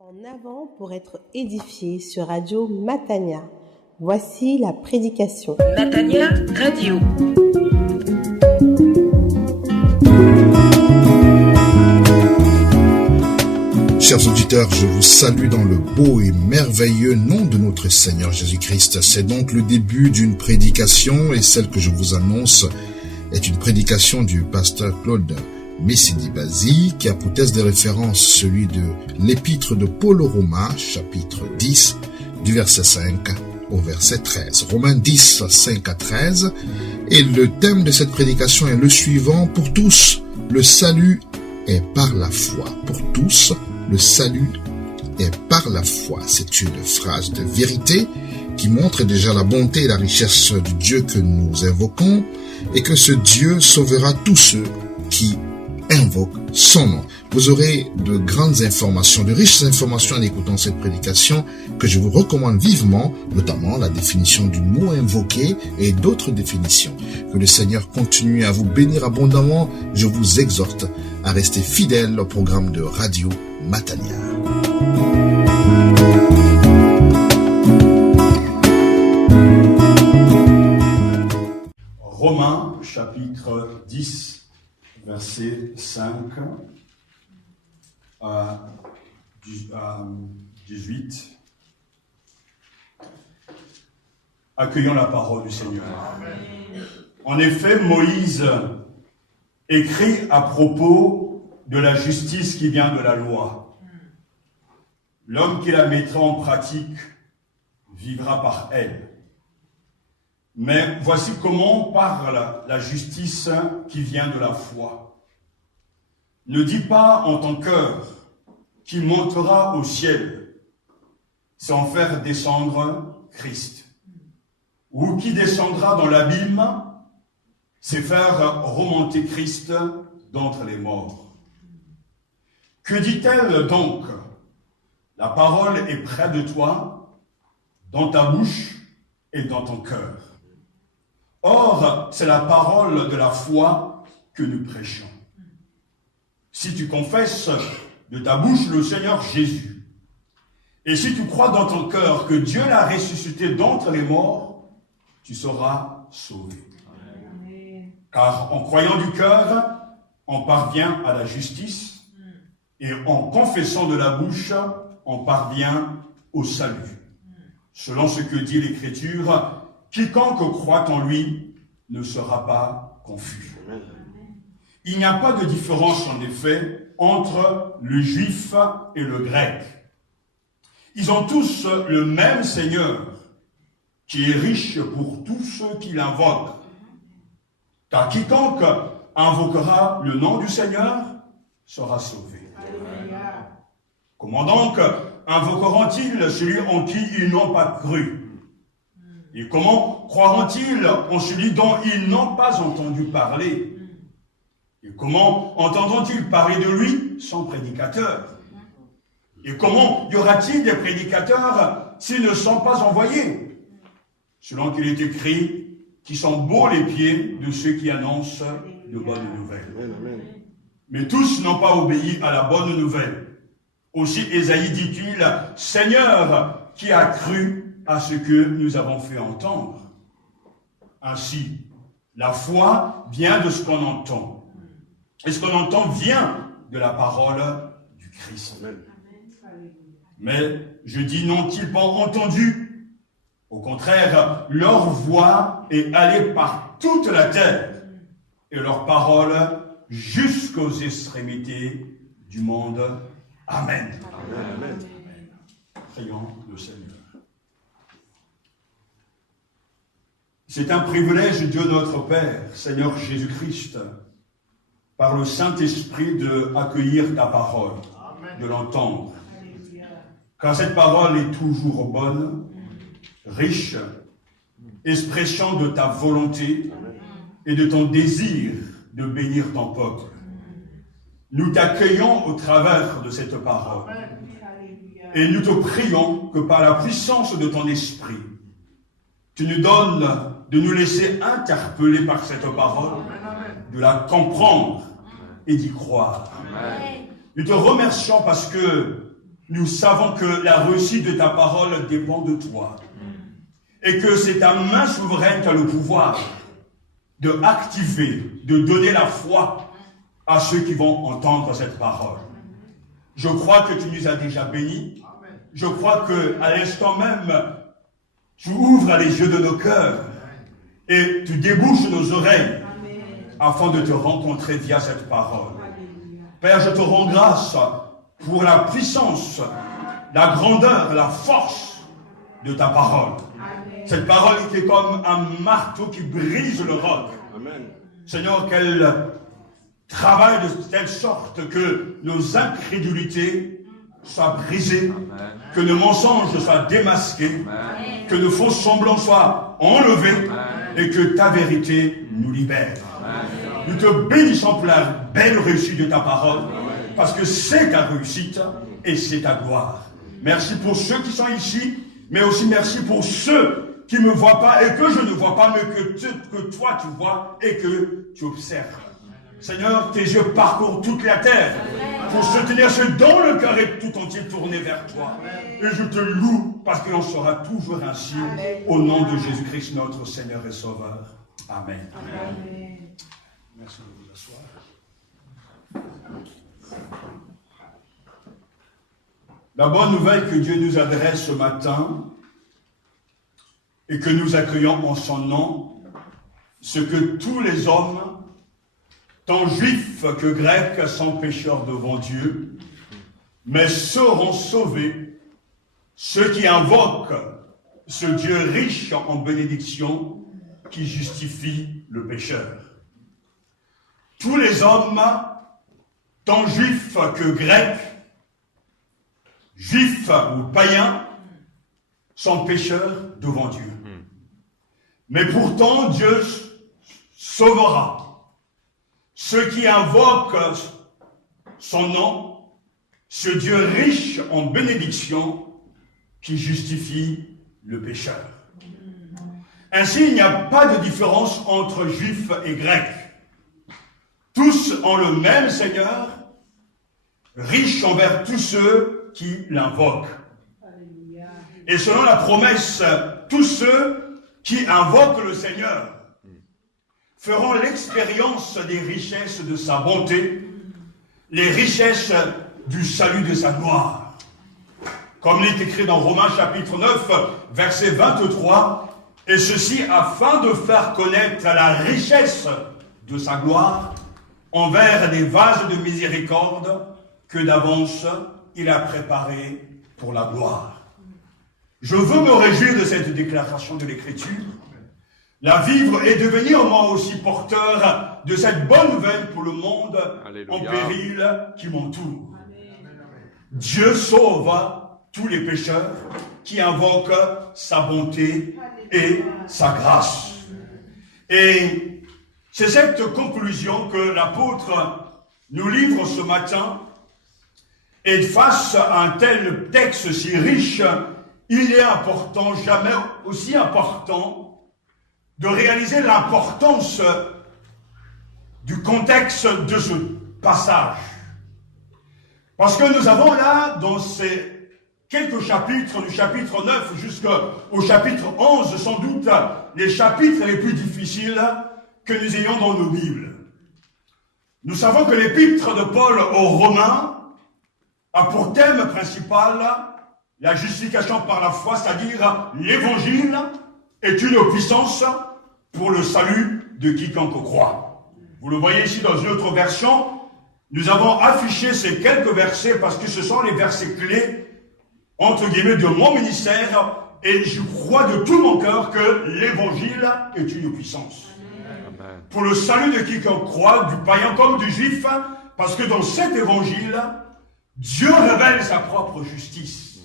En avant pour être édifié sur Radio Matania. Voici la prédication. Matania Radio. Chers auditeurs, je vous salue dans le beau et merveilleux nom de notre Seigneur Jésus-Christ. C'est donc le début d'une prédication et celle que je vous annonce est une prédication du pasteur Claude Messidibazi qui a pour texte de référence celui de l'épître de Paul aux Romains, chapitre 10, du verset 5 au verset 13. Romains 10, 5 à 13. Et le thème de cette prédication est le suivant: pour tous, le salut est par la foi. Pour tous, le salut est par la foi. C'est une phrase de vérité qui montre déjà la bonté et la richesse du Dieu que nous invoquons et que ce Dieu sauvera tous ceux qui invoquent son nom. Vous aurez de grandes informations, de riches informations en écoutant cette prédication que je vous recommande vivement, notamment la définition du mot invoqué et d'autres définitions. Que le Seigneur continue à vous bénir abondamment. Je vous exhorte à rester fidèle au programme de Radio Matania. Romains, chapitre 10, verset 5 à 18. Accueillons la parole du Seigneur. Amen. En effet, Moïse écrit à propos de la justice qui vient de la loi. L'homme qui la mettra en pratique vivra par elle. Mais voici comment parle la justice qui vient de la foi. Ne dis pas en ton cœur qu'il montera au ciel sans faire descendre Christ, ou qui descendra dans l'abîme, c'est faire remonter Christ d'entre les morts. Que dit-elle donc? La parole est près de toi, dans ta bouche et dans ton cœur. Or, c'est la parole de la foi que nous prêchons. Si tu confesses de ta bouche le Seigneur Jésus, et si tu crois dans ton cœur que Dieu l'a ressuscité d'entre les morts, tu seras sauvé. Amen. Car en croyant du cœur, on parvient à la justice, et en confessant de la bouche, on parvient au salut. Selon ce que dit l'Écriture, quiconque croit en lui ne sera pas confus. Il n'y a pas de différence, en effet, entre le juif et le grec. Ils ont tous le même Seigneur, qui est riche pour tous ceux qui l'invoquent. Car quiconque invoquera le nom du Seigneur sera sauvé. Comment donc invoqueront-ils celui en qui ils n'ont pas cru? Et comment croiront-ils en celui dont ils n'ont pas entendu parler? Et comment entendront-ils parler de lui sans prédicateur? Et comment y aura-t-il des prédicateurs s'ils ne sont pas envoyés? Selon qu'il est écrit, qui sont beaux les pieds de ceux qui annoncent de bonnes nouvelles. Mais tous n'ont pas obéi à la bonne nouvelle. Aussi Ésaïe dit-il, Seigneur, qui a cru à ce que nous avons fait entendre. Ainsi, la foi vient de ce qu'on entend. Et ce qu'on entend vient de la parole du Christ. Mais je dis, n'ont-ils pas entendu? Au contraire, leur voix est allée par toute la terre et leur parole jusqu'aux extrémités du monde. Amen. Amen. Prions le Seigneur. C'est un privilège, Dieu notre Père, Seigneur Jésus-Christ, par le Saint-Esprit de accueillir ta parole, de l'entendre. Car cette parole est toujours bonne, riche, expression de ta volonté et de ton désir de bénir ton peuple. Nous t'accueillons au travers de cette parole. Et nous te prions que par la puissance de ton esprit, tu nous donnes de nous laisser interpeller par cette parole, de la comprendre et d'y croire. Amen. Nous te remercions parce que nous savons que la réussite de ta parole dépend de toi. Et que c'est ta main souveraine qui a le pouvoir de activer, de donner la foi à ceux qui vont entendre cette parole. Je crois que tu nous as déjà bénis. Je crois qu'à l'instant même, tu ouvres les yeux de nos cœurs et tu débouches nos oreilles afin de te rencontrer via cette parole. Père, je te rends grâce pour la puissance, la grandeur, la force de ta parole. Cette parole qui est comme un marteau qui brise le roc. Amen. Seigneur, qu'elle travaille de telle sorte que nos incrédulités soient brisées, amen, que nos mensonges soient démasqués, amen, que nos faux semblants soient enlevés, amen, et que ta vérité nous libère. Amen. Nous te bénissons pour la belle réussite de ta parole, amen, parce que c'est ta réussite et c'est ta gloire. Merci pour ceux qui sont ici, mais aussi merci pour ceux qui ne me voient pas et que je ne vois pas, mais que toi tu vois et que tu observes. Seigneur, tes yeux parcourent toute la terre pour soutenir ceux dont le cœur est tout entier tourné vers toi. Et je te loue parce qu'il en sera toujours ainsi. Au nom de Jésus-Christ, notre Seigneur et Sauveur. Amen. Amen. Merci de vous asseoir. La bonne nouvelle que Dieu nous adresse ce matin et que nous accueillons en son nom, c'est que tous les hommes, tant juifs que grecs, sont pécheurs devant Dieu, mais seront sauvés ceux qui invoquent ce Dieu riche en bénédiction qui justifie le pécheur. Tous les hommes, tant juifs que grecs, juifs ou païens, sont pécheurs devant Dieu. Mais pourtant, Dieu sauvera ceux qui invoquent son nom, ce Dieu riche en bénédiction qui justifie le pécheur. Ainsi, il n'y a pas de différence entre juifs et grecs. Tous ont le même Seigneur, riche envers tous ceux qui l'invoquent. Et selon la promesse, tous ceux qui invoquent le Seigneur feront l'expérience des richesses de sa bonté, les richesses du salut de sa gloire. Comme il est écrit dans Romains chapitre 9, verset 23, et ceci afin de faire connaître la richesse de sa gloire envers les vases de miséricorde que d'avance il a préparés pour la gloire. Je veux me réjouir de cette déclaration de l'Écriture, la vivre et devenir moi aussi porteur de cette bonne nouvelle pour le monde. Alléluia. En péril qui m'entoure. Dieu sauve tous les pécheurs qui invoquent sa bonté et sa grâce. Et c'est cette conclusion que l'apôtre nous livre ce matin. Et face à un tel texte si riche, il est important, jamais aussi important, de réaliser l'importance du contexte de ce passage. Parce que nous avons là, dans ces quelques chapitres, du chapitre 9 jusqu'au chapitre 11, sans doute les chapitres les plus difficiles que nous ayons dans nos Bibles. Nous savons que l'épître de Paul aux Romains a pour thème principal la justification par la foi, c'est-à-dire l'évangile est une puissance pour le salut de quiconque croit. Vous le voyez ici dans une autre version, nous avons affiché ces quelques versets parce que ce sont les versets clés, entre guillemets, de mon ministère, et je crois de tout mon cœur que l'évangile est une puissance. Amen. Pour le salut de quiconque croit, du païen comme du juif, parce que dans cet évangile, Dieu révèle sa propre justice.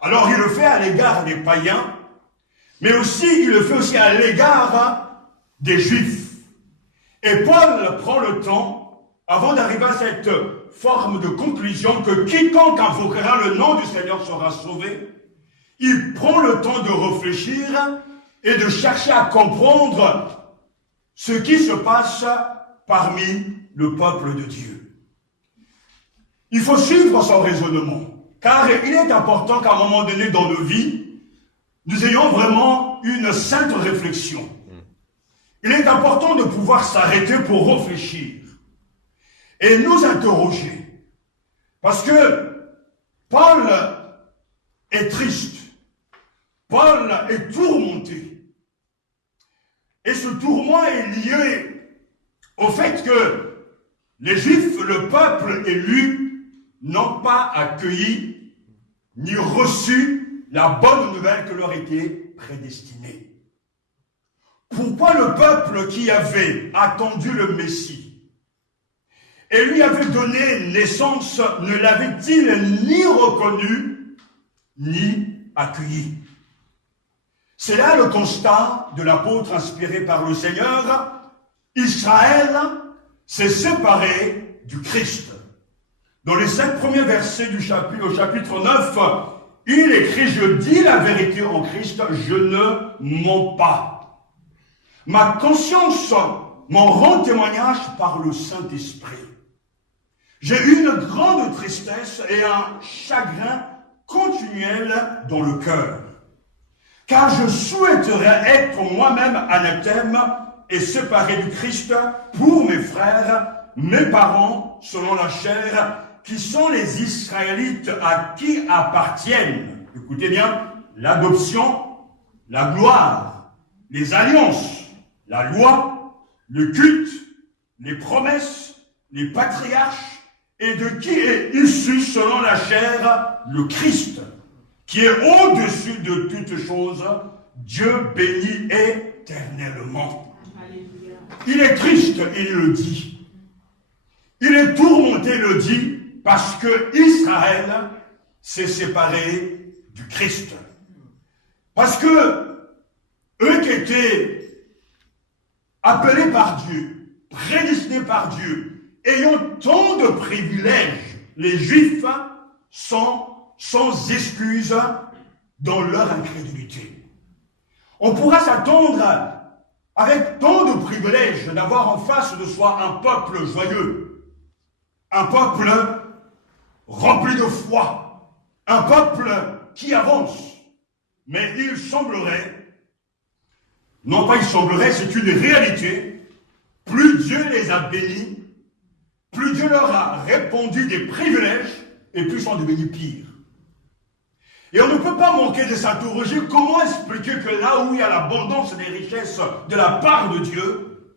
Alors il le fait à l'égard des païens, mais aussi il le fait aussi à l'égard des juifs. Et Paul prend le temps, avant d'arriver à cette forme de conclusion, que quiconque invoquera le nom du Seigneur sera sauvé, il prend le temps de réfléchir et de chercher à comprendre ce qui se passe parmi le peuple de Dieu. Il faut suivre son raisonnement. Car il est important qu'à un moment donné dans nos vies, nous ayons vraiment une sainte réflexion. Il est important de pouvoir s'arrêter pour réfléchir et nous interroger. Parce que Paul est triste, Paul est tourmenté. Et ce tourment est lié au fait que les Juifs, le peuple élu, n'ont pas accueilli ni reçu la bonne nouvelle que leur était prédestinée. Pourquoi le peuple qui avait attendu le Messie et lui avait donné naissance ne l'avait-il ni reconnu ni accueilli? C'est là le constat de l'apôtre inspiré par le Seigneur. Israël s'est séparé du Christ. Dans les 5 premiers versets du chapitre, au chapitre 9, il écrit « Je dis la vérité en Christ, je ne mens pas. Ma conscience m'en rend témoignage par le Saint-Esprit. J'ai une grande tristesse et un chagrin continuel dans le cœur. Car je souhaiterais être moi-même anathème et séparé du Christ pour mes frères, mes parents, selon la chair, qui sont les Israélites à qui appartiennent, écoutez bien, l'adoption, la gloire, les alliances, la loi, le culte, les promesses, les patriarches, et de qui est issu, selon la chair, le Christ, qui est au-dessus de toutes choses, Dieu béni éternellement. Il est triste, il le dit. Il est tourmenté, il le dit, parce que Israël s'est séparé du Christ. Parce que eux qui étaient appelés par Dieu, prédestinés par Dieu, ayant tant de privilèges, les Juifs sont sans excuse dans leur incrédulité. On pourra s'attendre, avec tant de privilèges, d'avoir en face de soi un peuple joyeux, un peuple rempli de foi, un peuple qui avance. Mais il semblerait, non pas il semblerait, c'est une réalité, plus Dieu les a bénis, plus Dieu leur a répandu des privilèges, et plus ils sont devenus pires. Et on ne peut pas manquer de s'interroger comment expliquer que là où il y a l'abondance des richesses de la part de Dieu,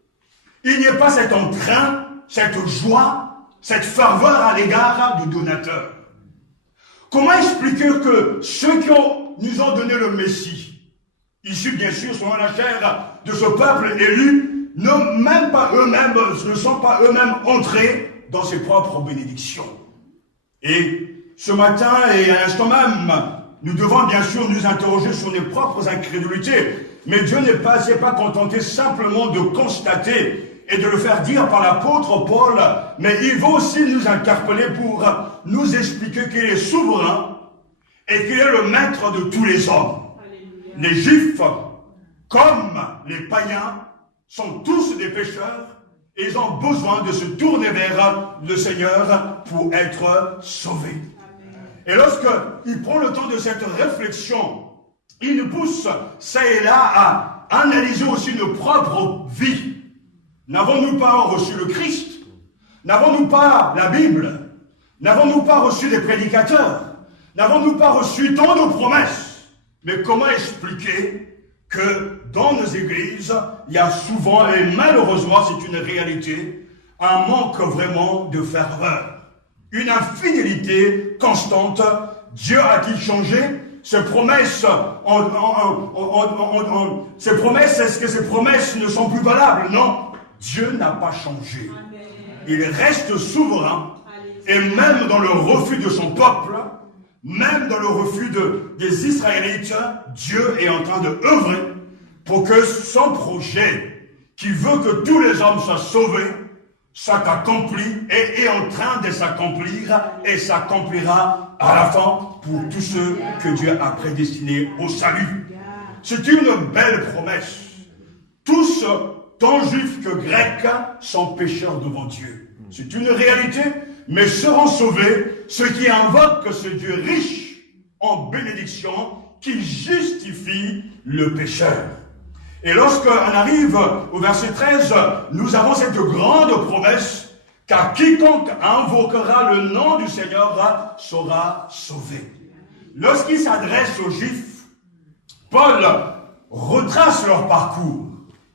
il n'y ait pas cet entrain, cette joie, cette ferveur à l'égard du donateur. Comment expliquer que ceux qui nous ont donné le Messie, issus bien sûr selon la chair de ce peuple élu, ne sont pas eux-mêmes entrés dans ses propres bénédictions. Et ce matin et à l'instant même, nous devons bien sûr nous interroger sur nos propres incrédulités. Mais Dieu s'est pas contenté simplement de constater et de le faire dire par l'apôtre Paul, mais il va aussi nous interpeller pour nous expliquer qu'il est souverain et qu'il est le maître de tous les hommes. Alléluia. Les Juifs, comme les païens, sont tous des pécheurs et ils ont besoin de se tourner vers le Seigneur pour être sauvés. Et lorsqu'il prend le temps de cette réflexion, il nous pousse, ça et là, à analyser aussi nos propres vies. N'avons-nous pas reçu le Christ? N'avons-nous pas la Bible? N'avons-nous pas reçu des prédicateurs? N'avons-nous pas reçu tant de promesses? Mais comment expliquer que dans nos églises, il y a souvent, et malheureusement c'est une réalité, un manque vraiment de ferveur? Une infidélité constante. Dieu a-t-il changé? Ces promesses, est-ce que ces promesses ne sont plus valables? Non, Dieu n'a pas changé. Il reste souverain. Et même dans le refus de son peuple, même dans le refus des Israélites, Dieu est en train de œuvrer pour que son projet, qui veut que tous les hommes soient sauvés, soit accompli et est en train de s'accomplir et s'accomplira à la fin pour tous ceux que Dieu a prédestinés au salut. C'est une belle promesse. Tous, tant juifs que grecs, sont pécheurs devant Dieu. C'est une réalité, mais seront sauvés ceux qui invoquent ce Dieu riche en bénédiction, qui justifie le pécheur. Et lorsqu'on arrive au verset 13, nous avons cette grande promesse, car quiconque invoquera le nom du Seigneur sera sauvé. Lorsqu'il s'adresse aux Juifs, Paul retrace leur parcours.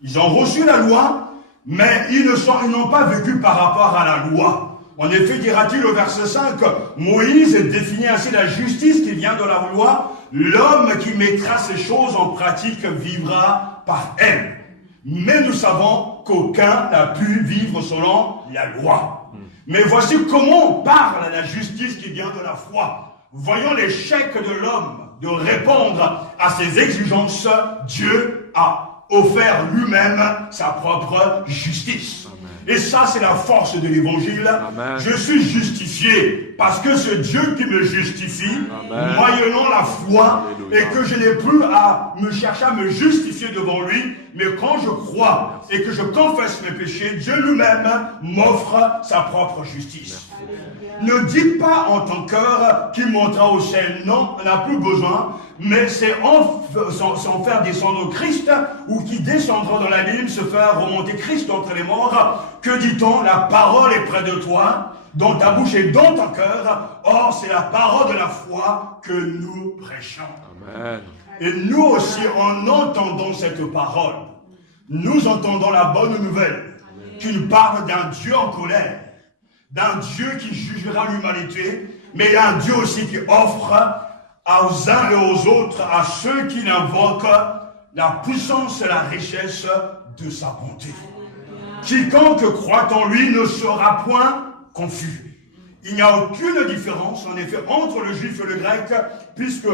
Ils ont reçu la loi, mais ils n'ont pas vécu par rapport à la loi. En effet, dira-t-il au verset 5, Moïse définit ainsi la justice qui vient de la loi. L'homme qui mettra ces choses en pratique vivra par elle. Mais nous savons qu'aucun n'a pu vivre selon la loi. Mais voici comment on parle à la justice qui vient de la foi. Voyons l'échec de l'homme de répondre à ses exigences. Dieu a offert lui-même sa propre justice. Et ça, c'est la force de l'évangile. Je suis justifié parce que c'est Dieu qui me justifie, moyennant la foi, et que je n'ai plus à me chercher à me justifier devant lui. Mais quand je crois et que je confesse mes péchés, Dieu lui-même m'offre sa propre justice. Ne dites pas en ton cœur qu'il montera au ciel. Non, on n'a plus besoin. Mais c'est en faire descendre Christ, ou qui descendra dans l'abîme, se faire remonter Christ entre les morts. Que dit-on? La parole est près de toi, dans ta bouche et dans ton cœur. Or, c'est la parole de la foi que nous prêchons. Amen. Et nous aussi, en entendant cette parole, nous entendons la bonne nouvelle, qui nous parle d'un Dieu en colère, d'un Dieu qui jugera l'humanité, mais d'un Dieu aussi qui offre aux uns et aux autres, à ceux qui l'invoquent, la puissance et la richesse de sa bonté. Quiconque croit en lui ne sera point confus. Il n'y a aucune différence, en effet, entre le juif et le grec, puisque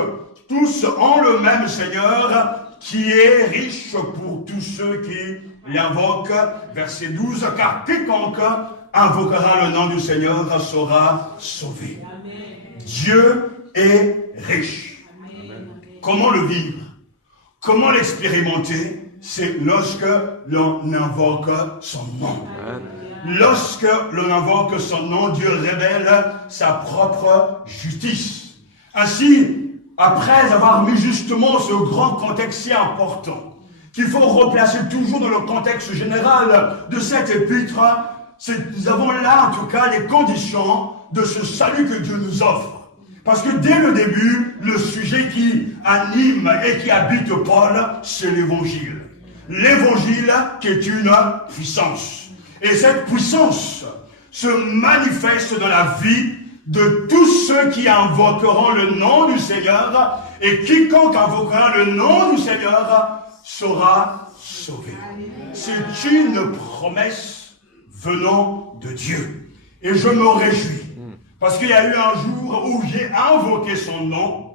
tous ont le même Seigneur, qui est riche pour tous ceux qui l'invoquent. Verset 12, car quiconque invoquera le nom du Seigneur sera sauvé. Amen. Dieu est riche. Amen. Comment le vivre? Comment l'expérimenter? C'est lorsque l'on invoque son nom. Amen. Lorsque l'on invoque son nom, Dieu révèle sa propre justice. Ainsi, après avoir mis justement ce grand contexte si important, qu'il faut replacer toujours dans le contexte général de cette épître, nous avons là, en tout cas, les conditions de ce salut que Dieu nous offre. Parce que dès le début, le sujet qui anime et qui habite Paul, c'est l'évangile. L'évangile qui est une puissance. Et cette puissance se manifeste dans la vie de tous ceux qui invoqueront le nom du Seigneur. Et quiconque invoquera le nom du Seigneur sera sauvé. C'est une promesse venant de Dieu. Et je me réjouis, parce qu'il y a eu un jour où j'ai invoqué son nom,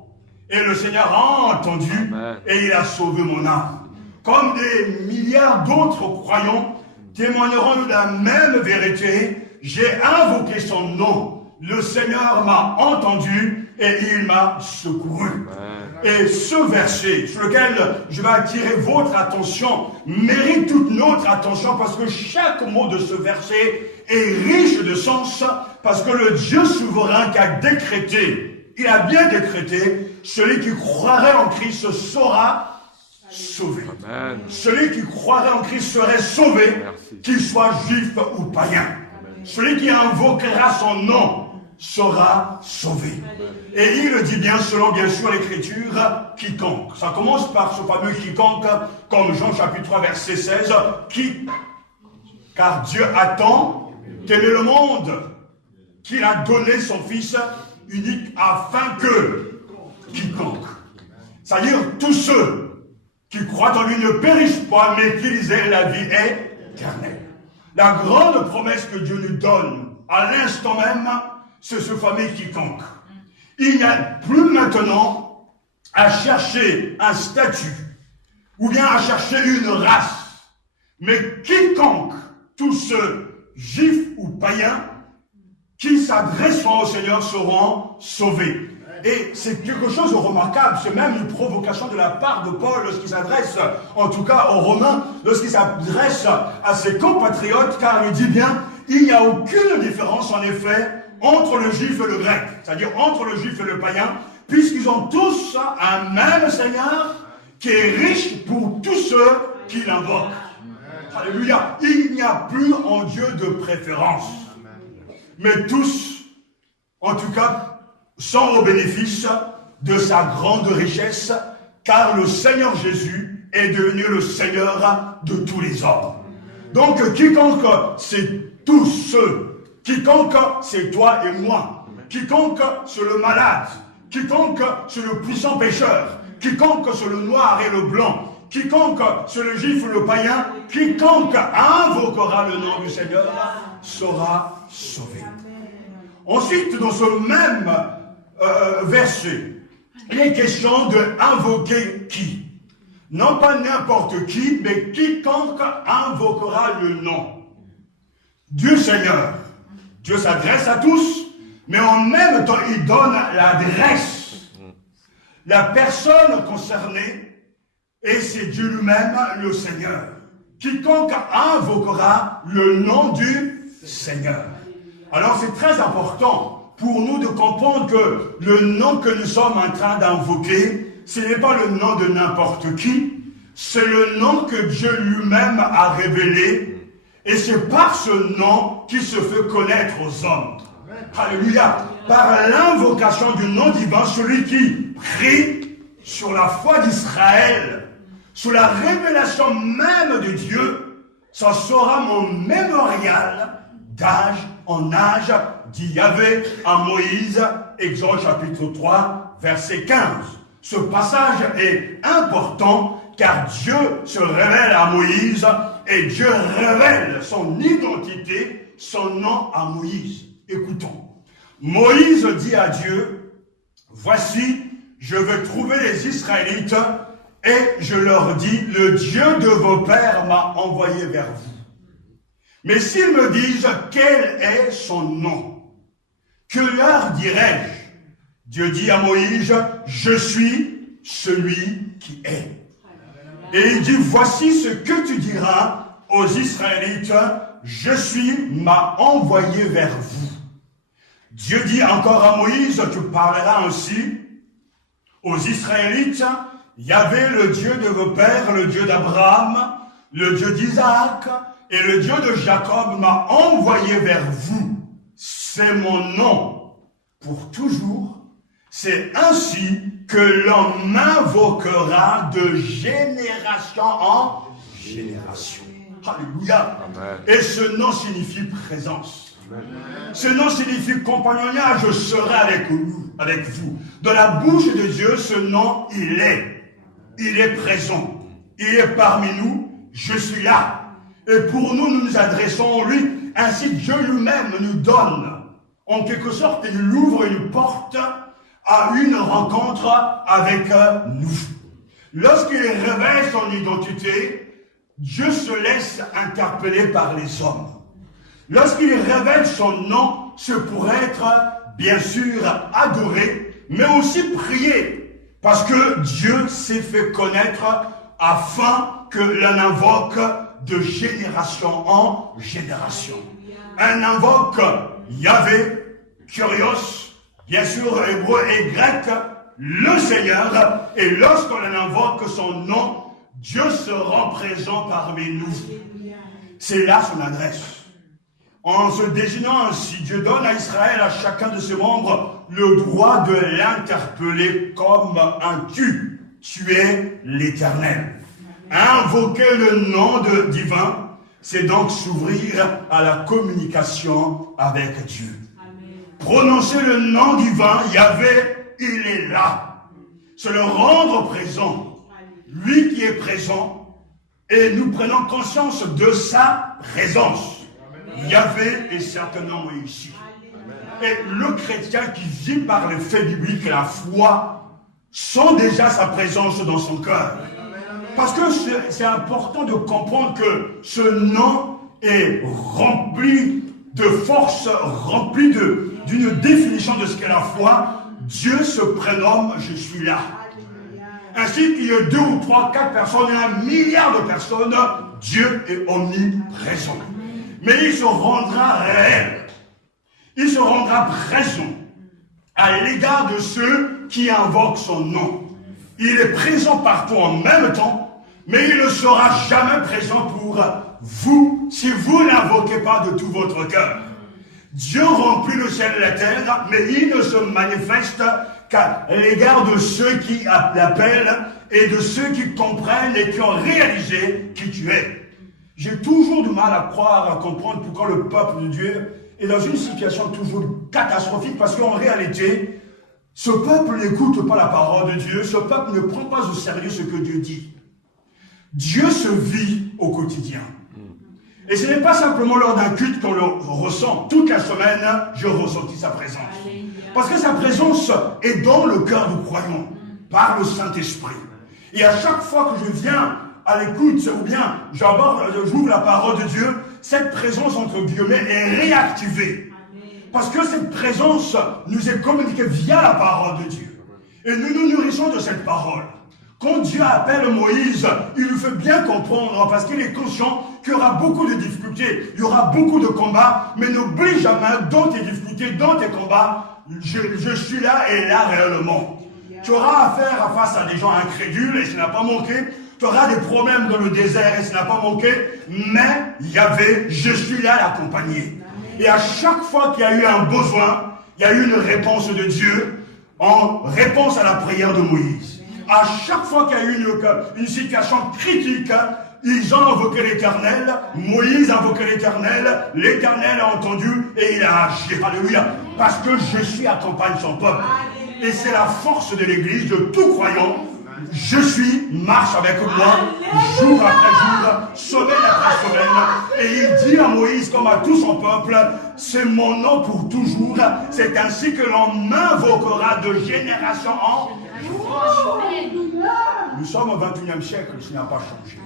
et le Seigneur a entendu, Amen. Et il a sauvé mon âme. Comme des milliards d'autres croyants témoigneront de la même vérité, j'ai invoqué son nom, le Seigneur m'a entendu, et il m'a secouru. Amen. Et ce verset, sur lequel je vais attirer votre attention, mérite toute notre attention, parce que chaque mot de ce verset est riche de sens, parce que le Dieu souverain qui a décrété, il a bien décrété, celui qui croirait en Christ sera sauvé. Amen. Celui qui croirait en Christ serait sauvé, qu'il soit juif ou païen. Amen. Celui qui invoquera son nom sera sauvé. Et il le dit bien selon bien sûr l'écriture, quiconque. Ça commence par ce fameux quiconque, comme Jean chapitre 3 verset 16, car Dieu a tant aimé le monde qu'il a donné son Fils unique afin que quiconque, c'est-à-dire tous ceux qui croient en lui ne périssent pas mais qu'ils aient la vie éternelle. La grande promesse que Dieu nous donne à l'instant même, c'est ce fameux quiconque. Il n'y a plus maintenant à chercher un statut ou bien à chercher une race, mais quiconque, tous ceux, juifs ou païens, qui s'adresseront au Seigneur seront sauvés. Et c'est quelque chose de remarquable, c'est même une provocation de la part de Paul lorsqu'il s'adresse, en tout cas aux Romains, lorsqu'il s'adresse à ses compatriotes, car il dit bien, il n'y a aucune différence en effet entre le juif et le grec, c'est-à-dire entre le juif et le païen, puisqu'ils ont tous un même Seigneur qui est riche pour tous ceux qui l'invoquent. Alléluia. Il n'y a plus en Dieu de préférence. Mais tous, en tout cas, sont au bénéfice de sa grande richesse, car le Seigneur Jésus est devenu le Seigneur de tous les hommes. Donc, quiconque, c'est tous ceux. Quiconque, c'est toi et moi. Quiconque, c'est le malade. Quiconque, c'est le puissant pécheur. Quiconque, c'est le noir et le blanc. Quiconque, c'est le juif ou le païen. Quiconque invoquera le nom du Seigneur sera sauvé. Ensuite, dans ce même verset, il est question de invoquer qui? Non pas n'importe qui, mais quiconque invoquera le nom du Seigneur. Dieu s'adresse à tous, mais en même temps, il donne l'adresse. La personne concernée, et c'est Dieu lui-même, le Seigneur. Quiconque invoquera le nom du Seigneur. Alors c'est très important pour nous de comprendre que le nom que nous sommes en train d'invoquer, ce n'est pas le nom de n'importe qui, c'est le nom que Dieu lui-même a révélé, et c'est par ce nom qu'il se fait connaître aux hommes. Alléluia. Par l'invocation du nom divin, celui qui prie sur la foi d'Israël, sous la révélation même de Dieu, ça sera mon mémorial d'âge en âge, dit Yahvé à Moïse, Exode chapitre 3, verset 15. Ce passage est important car Dieu se révèle à Moïse et Dieu révèle son identité, son nom à Moïse. Écoutons. Moïse dit à Dieu, voici, je vais trouver les Israélites et je leur dis, le Dieu de vos pères m'a envoyé vers vous. Mais s'ils me disent, quel est son nom? Que leur dirai-je? Dieu dit à Moïse, je suis celui qui est. Et il dit, voici ce que tu diras aux Israélites, je suis m'a envoyé vers vous. Dieu dit encore à Moïse, tu parleras ainsi aux Israélites, Yahvé, le Dieu de vos pères, le Dieu d'Abraham, le Dieu d'Isaac et le Dieu de Jacob m'a envoyé vers vous. C'est mon nom pour toujours. C'est ainsi que l'on m'invoquera de génération en génération. Alléluia. Amen. Et ce nom signifie présence. Amen. Ce nom signifie compagnonnage, je serai avec vous. Dans la bouche de Dieu, ce nom, il est présent. Il est parmi nous, je suis là. Et pour nous, nous nous adressons à lui, ainsi Dieu lui-même nous donne. En quelque sorte, il ouvre une porte à une rencontre avec nous. Lorsqu'il révèle son identité, Dieu se laisse interpeller par les hommes. Lorsqu'il révèle son nom, c'est pour être, bien sûr, adoré, mais aussi prié. Parce que Dieu s'est fait connaître afin que l'on invoque de génération en génération. Un invoque Yahvé, Kyrios, bien sûr hébreu et grec, le Seigneur, et lorsqu'on invoque son nom, Dieu se rend présent parmi nous. C'est là son adresse. En se désignant ainsi, Dieu donne à Israël, à chacun de ses membres, le droit de l'interpeller comme un tu. Tu es l'Éternel. Invoquer le nom divin, c'est donc s'ouvrir à la communication avec Dieu. Prononcer le nom divin, Yahvé, il est là. Se le rendre présent. Lui qui est présent, et nous prenons conscience de sa présence. Yahvé est certainement ici. Et le chrétien qui vit par les faits bibliques, la foi, sent déjà sa présence dans son cœur. Parce que c'est important de comprendre que ce nom est rempli de force, rempli d'une définition de ce qu'est la foi. Dieu se prénomme, je suis là. Ainsi qu'il y a 2 ou 3, 4 personnes, et 1 milliard de personnes, Dieu est omniprésent. Mais il se rendra réel. Il se rendra présent à l'égard de ceux qui invoquent son nom. Il est présent partout en même temps, mais il ne sera jamais présent pour vous si vous n'invoquez pas de tout votre cœur. Dieu remplit le ciel et la terre, mais il ne se manifeste qu'à l'égard de ceux qui l'appellent et de ceux qui comprennent et qui ont réalisé qui tu es. J'ai toujours du mal à croire, à comprendre pourquoi le peuple de Dieu est dans une situation toujours catastrophique, parce qu'en réalité, ce peuple n'écoute pas la parole de Dieu, ce peuple ne prend pas au sérieux ce que Dieu dit. Dieu se vit au quotidien. Et ce n'est pas simplement lors d'un culte qu'on le ressent. Toute la semaine, je ressentis sa présence. Parce que sa présence est dans le cœur du croyant, par le Saint-Esprit. Et à chaque fois que je viens à l'écoute, ou bien j'ouvre la parole de Dieu, cette présence, entre guillemets, est réactivée. Parce que cette présence nous est communiquée via la parole de Dieu. Et nous nous nourrissons de cette parole. Quand Dieu appelle Moïse, il nous fait bien comprendre, parce qu'il est conscient qu'il y aura beaucoup de difficultés, il y aura beaucoup de combats, mais n'oublie jamais, dans tes difficultés, dans tes combats, je suis là et là réellement. Tu auras affaire face à des gens incrédules, et ça n'a pas manqué. Tu auras des problèmes dans le désert, et ça n'a pas manqué. Mais Yahvé, je suis là à l'accompagner. Et à chaque fois qu'il y a eu un besoin, il y a eu une réponse de Dieu en réponse à la prière de Moïse. À chaque fois qu'il y a eu une situation critique, ils ont invoqué l'Éternel, Moïse a invoqué l'Éternel a entendu et il a agi. Alléluia. Parce que Jésus accompagne son peuple. Et c'est la force de l'Église, de tout croyant. Je suis, marche avec moi, jour après jour, semaine après semaine. Et il dit à Moïse, comme à tout son peuple, c'est mon nom pour toujours. C'est ainsi que l'on m'invoquera de génération en génération. Nous sommes au 21e siècle, ce n'a pas changé.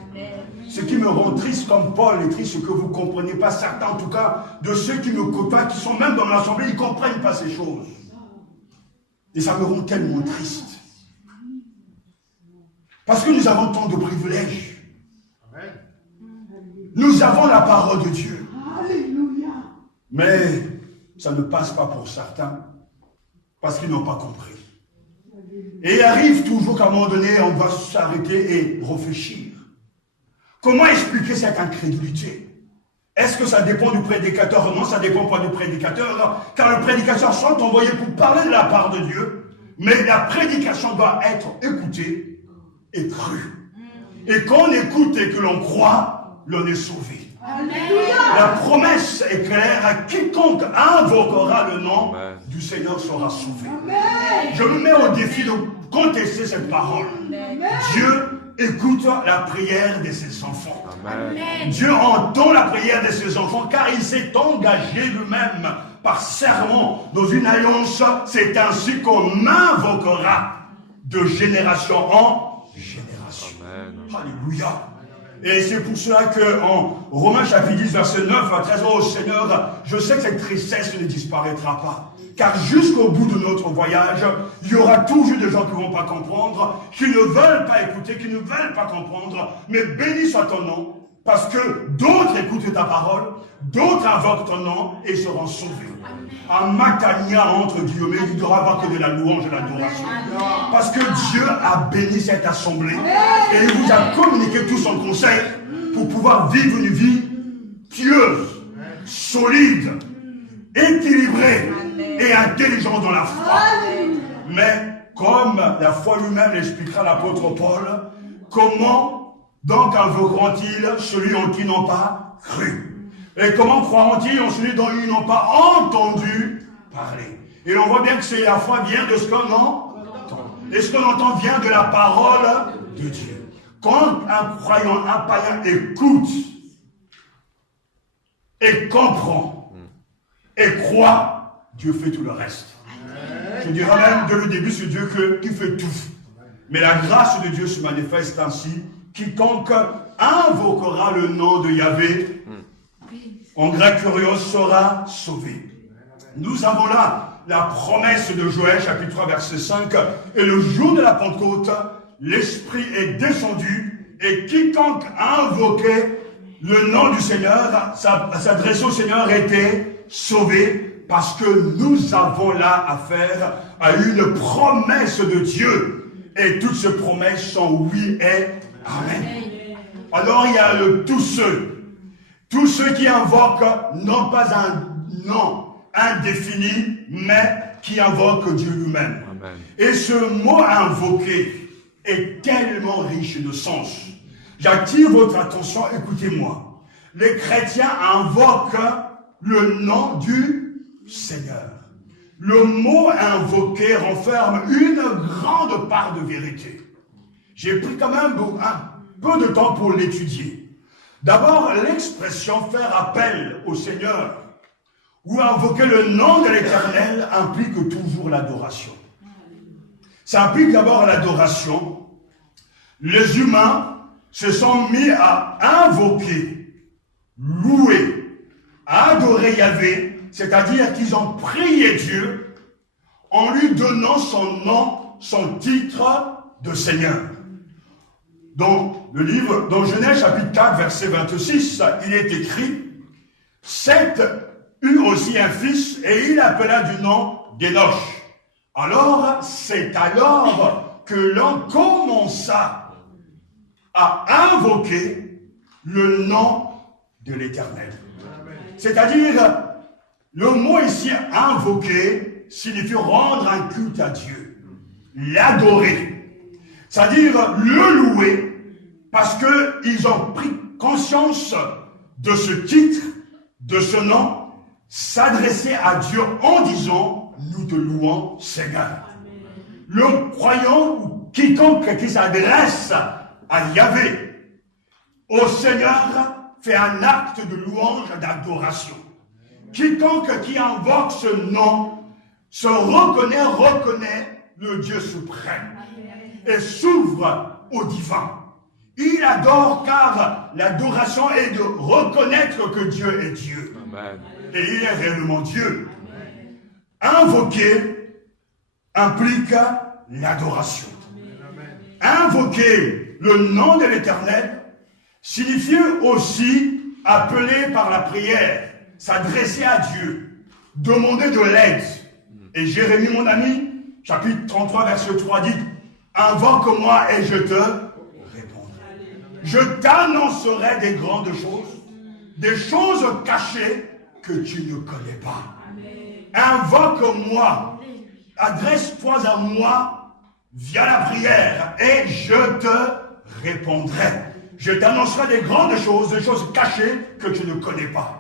Ce qui me rend triste, comme Paul est triste, c'est que vous ne comprenez pas, certains en tout cas, de ceux qui me côtoient, qui sont même dans l'assemblée, ils ne comprennent pas ces choses. Et ça me rend tellement triste. Parce que nous avons tant de privilèges. Nous avons la parole de Dieu. Mais ça ne passe pas pour certains, parce qu'ils n'ont pas compris. Et il arrive toujours qu'à un moment donné, on doit s'arrêter et réfléchir. Comment expliquer cette incrédulité? Est-ce que ça dépend du prédicateur? Non, ça ne dépend pas du prédicateur, car le prédicateur sont envoyés pour parler de la part de Dieu, mais la prédication doit être écoutée et crue. Et quand on écoute et que l'on croit, l'on est sauvé. La promesse est claire, quiconque invoquera le nom du Seigneur sera sauvé. Je me mets au défi de contester cette parole. Dieu écoute la prière de ses enfants. Dieu entend la prière de ses enfants car il s'est engagé lui-même par serment dans une alliance. C'est ainsi qu'on invoquera de génération en génération. Alléluia. Et c'est pour cela qu'en Romains chapitre 10, verset 9 à 13, oh Seigneur, je sais que cette tristesse ne disparaîtra pas. Car jusqu'au bout de notre voyage, il y aura toujours des gens qui ne vont pas comprendre, qui ne veulent pas écouter, qui ne veulent pas comprendre. Mais béni soit ton nom, parce que d'autres écoutent ta parole, d'autres invoquent ton nom et seront sauvés. À Matania, entre guillemets, il ne devra avoir que de la louange et de l'adoration. Parce que Dieu a béni cette assemblée et il vous a communiqué tout son conseil pour pouvoir vivre une vie pieuse, solide, équilibrée et intelligente dans la foi. Mais comme la foi lui-même l'expliquera l'apôtre Paul, comment donc invoqueront-ils celui en qui ils n'ont pas cru? Et comment croiront-ils en celui dont ils n'ont pas entendu parler? Et on voit bien que c'est la foi vient de ce qu'on entend. Et ce qu'on entend vient de la parole de Dieu. Quand un croyant, un païen écoute et comprend et croit, Dieu fait tout le reste. Je dirais même dès le début, c'est Dieu qui fait tout. Mais la grâce de Dieu se manifeste ainsi. Quiconque invoquera le nom de Yahvé, en grec curios, sera sauvé. Nous avons là la promesse de Joël, chapitre 3, verset 5. Et le jour de la Pentecôte, l'Esprit est descendu, et quiconque a invoqué le nom du Seigneur, s'adressait au Seigneur, était sauvé. parce que nous avons là affaire à une promesse de Dieu. Et toutes ces promesses sont oui et amen. Alors il y a tous ceux qui invoquent non pas un nom indéfini, mais qui invoquent Dieu lui-même. Et ce mot invoquer est tellement riche de sens. J'attire votre attention, écoutez-moi. Les chrétiens invoquent le nom du Seigneur. Le mot invoquer renferme une grande part de vérité. J'ai pris quand même un peu de temps pour l'étudier. D'abord, l'expression faire appel au Seigneur ou invoquer le nom de l'Éternel implique toujours l'adoration. Ça implique d'abord l'adoration. Les humains se sont mis à invoquer, louer, adorer Yahvé, c'est-à-dire qu'ils ont prié Dieu en lui donnant son nom, son titre de Seigneur. Dans le livre, dans Genèse chapitre 4, verset 26, il est écrit « Seth eut aussi un fils et il appela du nom d'Énoch. Alors, c'est alors que l'on commença à invoquer le nom de l'Éternel. » C'est-à-dire, le mot ici « invoquer » signifie rendre un culte à Dieu, l'adorer. C'est-à-dire le louer, parce qu'ils ont pris conscience de ce titre, de ce nom, s'adresser à Dieu en disant « Nous te louons, Seigneur ». Le croyant ou quiconque qui s'adresse à Yahvé, au Seigneur, fait un acte de louange, d'adoration. Quiconque qui invoque ce nom se reconnaît le Dieu suprême et s'ouvre au divin. Il adore car l'adoration est de reconnaître que Dieu est Dieu. Amen. Et il est réellement Dieu. Invoquer implique l'adoration. Invoquer le nom de l'Éternel signifie aussi appeler par la prière, s'adresser à Dieu, demander de l'aide. Et Jérémie, mon ami, chapitre 33, verset 3 dit « Invoque-moi et je te répondrai. Je t'annoncerai des grandes choses, des choses cachées que tu ne connais pas. Invoque-moi, adresse-toi à moi via la prière et je te répondrai. Je t'annoncerai des grandes choses, des choses cachées que tu ne connais pas. »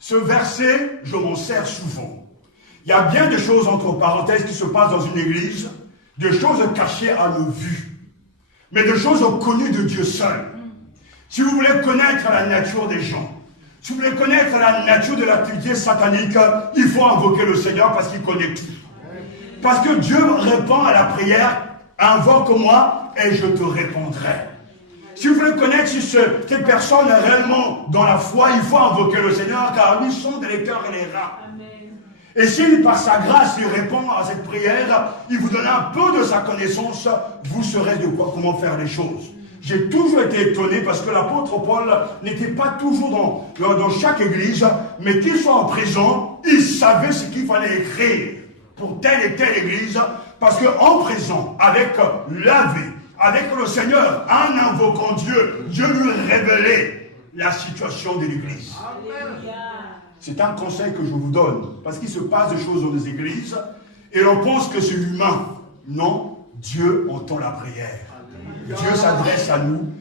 Ce verset, je m'en sers souvent. Il y a bien des choses, entre parenthèses, qui se passent dans une église, des choses cachées à nos vues, mais des choses connues de Dieu seul. Si vous voulez connaître la nature des gens, si vous voulez connaître la nature de l'activité satanique, il faut invoquer le Seigneur parce qu'il connaît tout. Parce que Dieu répond à la prière, invoque-moi et je te répondrai. Si vous voulez connaître si cette personne est réellement dans la foi, il faut invoquer le Seigneur car lui sonde les cœurs et les reins. Et s'il, par sa grâce, lui répond à cette prière, il vous donne un peu de sa connaissance, vous saurez de quoi, comment faire les choses. J'ai toujours été étonné parce que l'apôtre Paul n'était pas toujours dans chaque église, mais qu'il soit en prison, il savait ce qu'il fallait écrire pour telle et telle église, parce qu'en prison, avec la vie, avec le Seigneur, en invoquant Dieu, Dieu lui révélait la situation de l'église. C'est un conseil que je vous donne, parce qu'il se passe des choses dans les églises, et l'on pense que c'est humain. Non, Dieu entend la prière. Dieu s'adresse à nous,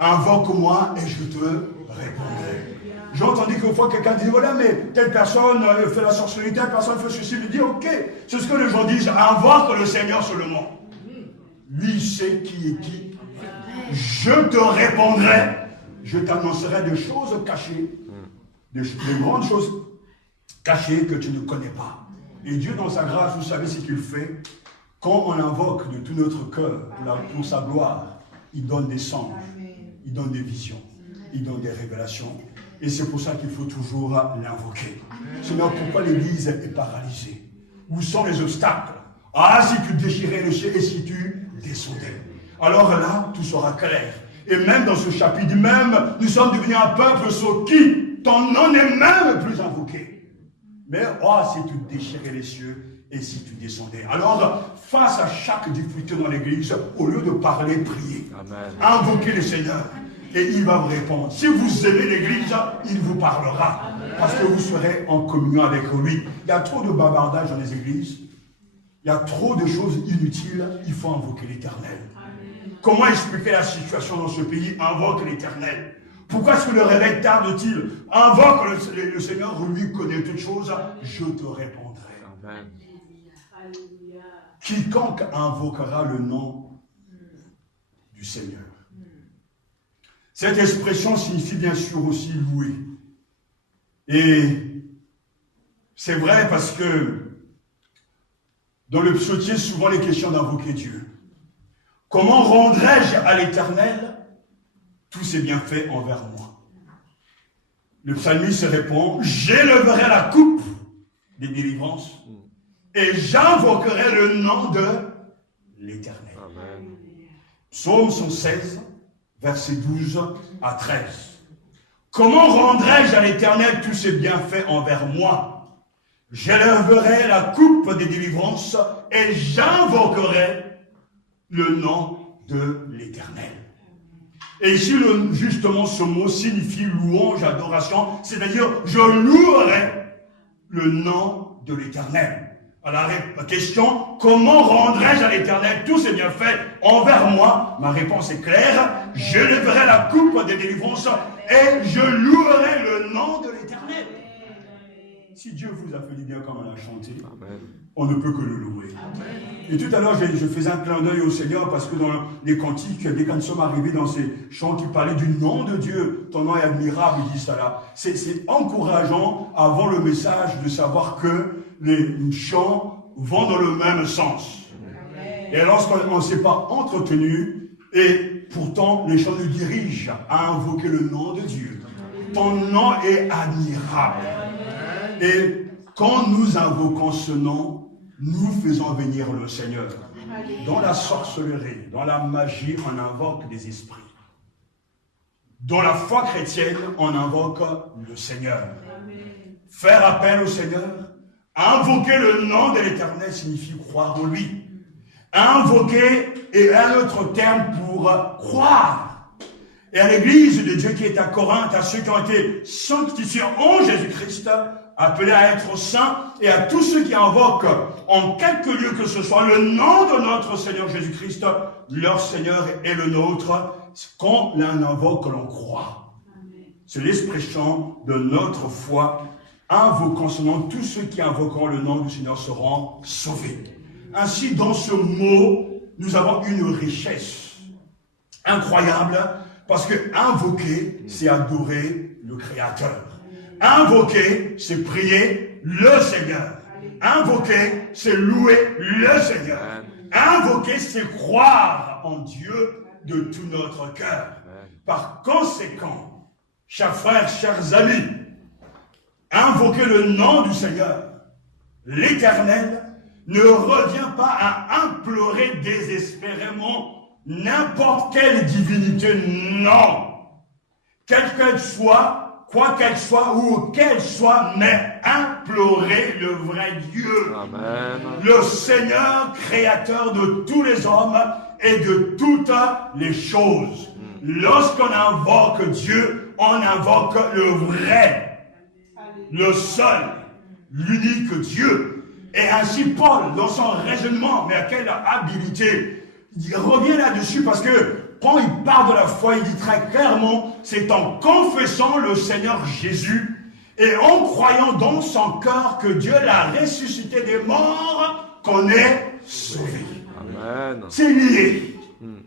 invoque-moi et je te répondrai. J'ai entendu qu'une fois quelqu'un dit, voilà, mais telle personne fait la sorcellerie, telle personne fait ceci, il dit, ok, c'est ce que les gens disent, invoque le Seigneur seulement. Lui, il sait qui est qui. Je te répondrai, je t'annoncerai des choses cachées, des grandes choses cachées que tu ne connais pas. Et Dieu, dans sa grâce, vous savez ce qu'il fait. Quand on l'invoque de tout notre cœur pour sa gloire, il donne des songes, il donne des visions, il donne des révélations. Et c'est pour ça qu'il faut toujours l'invoquer. Sinon, pourquoi l'Église est paralysée? Où sont les obstacles? Ah, si tu déchirais le ciel et si tu descendais. Alors là, tout sera clair. Et même dans ce chapitre, même, nous sommes devenus un peuple sur qui ton nom n'est même plus invoqué. Mais oh, si tu déchirais les cieux et si tu descendais. Alors, face à chaque difficulté dans l'église, au lieu de parler, priez. Amen. Invoquez le Seigneur et il va vous répondre. Si vous aimez l'église, il vous parlera. Parce que vous serez en communion avec lui. Il y a trop de bavardage dans les églises. Il y a trop de choses inutiles. Il faut invoquer l'Éternel. Comment expliquer la situation dans ce pays? Invoque l'Éternel. Pourquoi est-ce que le réveil tarde-t-il? Invoque le Seigneur, lui connaît toutes choses. Je te répondrai. Amen. Quiconque invoquera le nom du Seigneur. Cette expression signifie bien sûr aussi louer. Et c'est vrai parce que dans le psautier, souvent les questions d'invoquer Dieu. Comment rendrai-je à l'Éternel tous ses bienfaits envers moi? Le psalmiste répond, j'élèverai la coupe des délivrances et j'invoquerai le nom de l'Éternel. Psaume 116, versets 12 à 13. Comment rendrai-je à l'Éternel tous ses bienfaits envers moi? J'élèverai la coupe des délivrances et j'invoquerai le nom de l'Éternel. Et ici, justement, ce mot signifie louange, adoration, c'est-à-dire je louerai le nom de l'Éternel. Alors, la question, comment rendrai-je à l'Éternel tous ses bienfaits envers moi? Ma réponse est claire, je lèverai la coupe des délivrances et je louerai le nom de l'Éternel. Si Dieu vous a fait du bien comme on a chanté, amen, on ne peut que le louer. Amen. Et tout à l'heure, je faisais un clin d'œil au Seigneur parce que dans les cantiques, dès qu'on sommes arrivés dans ces chants qui parlaient du nom de Dieu, ton nom est admirable, il dit ça là. C'est encourageant avant le message de savoir que les chants vont dans le même sens. Amen. Et lorsqu'on ne s'est pas entretenu, et pourtant les chants nous dirigent à invoquer le nom de Dieu. Ton nom est admirable. Et quand nous invoquons ce nom, nous faisons venir le Seigneur. Dans la sorcellerie, dans la magie, on invoque des esprits. Dans la foi chrétienne, on invoque le Seigneur. Faire appel au Seigneur, invoquer le nom de l'Éternel signifie croire en lui. Invoquer est un autre terme pour croire. Et à l'église de Dieu qui est à Corinthe, à ceux qui ont été sanctifiés en Jésus-Christ, appelés à être saints, et à tous ceux qui invoquent en quelque lieu que ce soit le nom de notre Seigneur Jésus-Christ, leur Seigneur est le nôtre. Quand l'un invoque, l'on croit. C'est l'expression de notre foi. Invoquant ce nom, tous ceux qui invoqueront le nom du Seigneur seront sauvés. Ainsi, dans ce mot, nous avons une richesse incroyable, parce que invoquer, c'est adorer le Créateur. Invoquer, c'est prier le Seigneur. Invoquer, c'est louer le Seigneur. Invoquer, c'est croire en Dieu de tout notre cœur. Par conséquent, chers frères, chers amis, invoquer le nom du Seigneur, l'Éternel, ne revient pas à implorer désespérément n'importe quelle divinité, non. Quelle qu'elle soit, quoi qu'elle soit, ou qu'elle soit, mais implorer le vrai Dieu. Amen. Le Seigneur, créateur de tous les hommes et de toutes les choses. Lorsqu'on invoque Dieu, on invoque le vrai, le seul, l'unique Dieu. Et ainsi, Paul, dans son raisonnement, mais à quelle habilité, il revient là-dessus parce que quand il parle de la foi, il dit très clairement, c'est en confessant le Seigneur Jésus et en croyant dans son cœur que Dieu l'a ressuscité des morts qu'on est sauvé. Amen. C'est lié.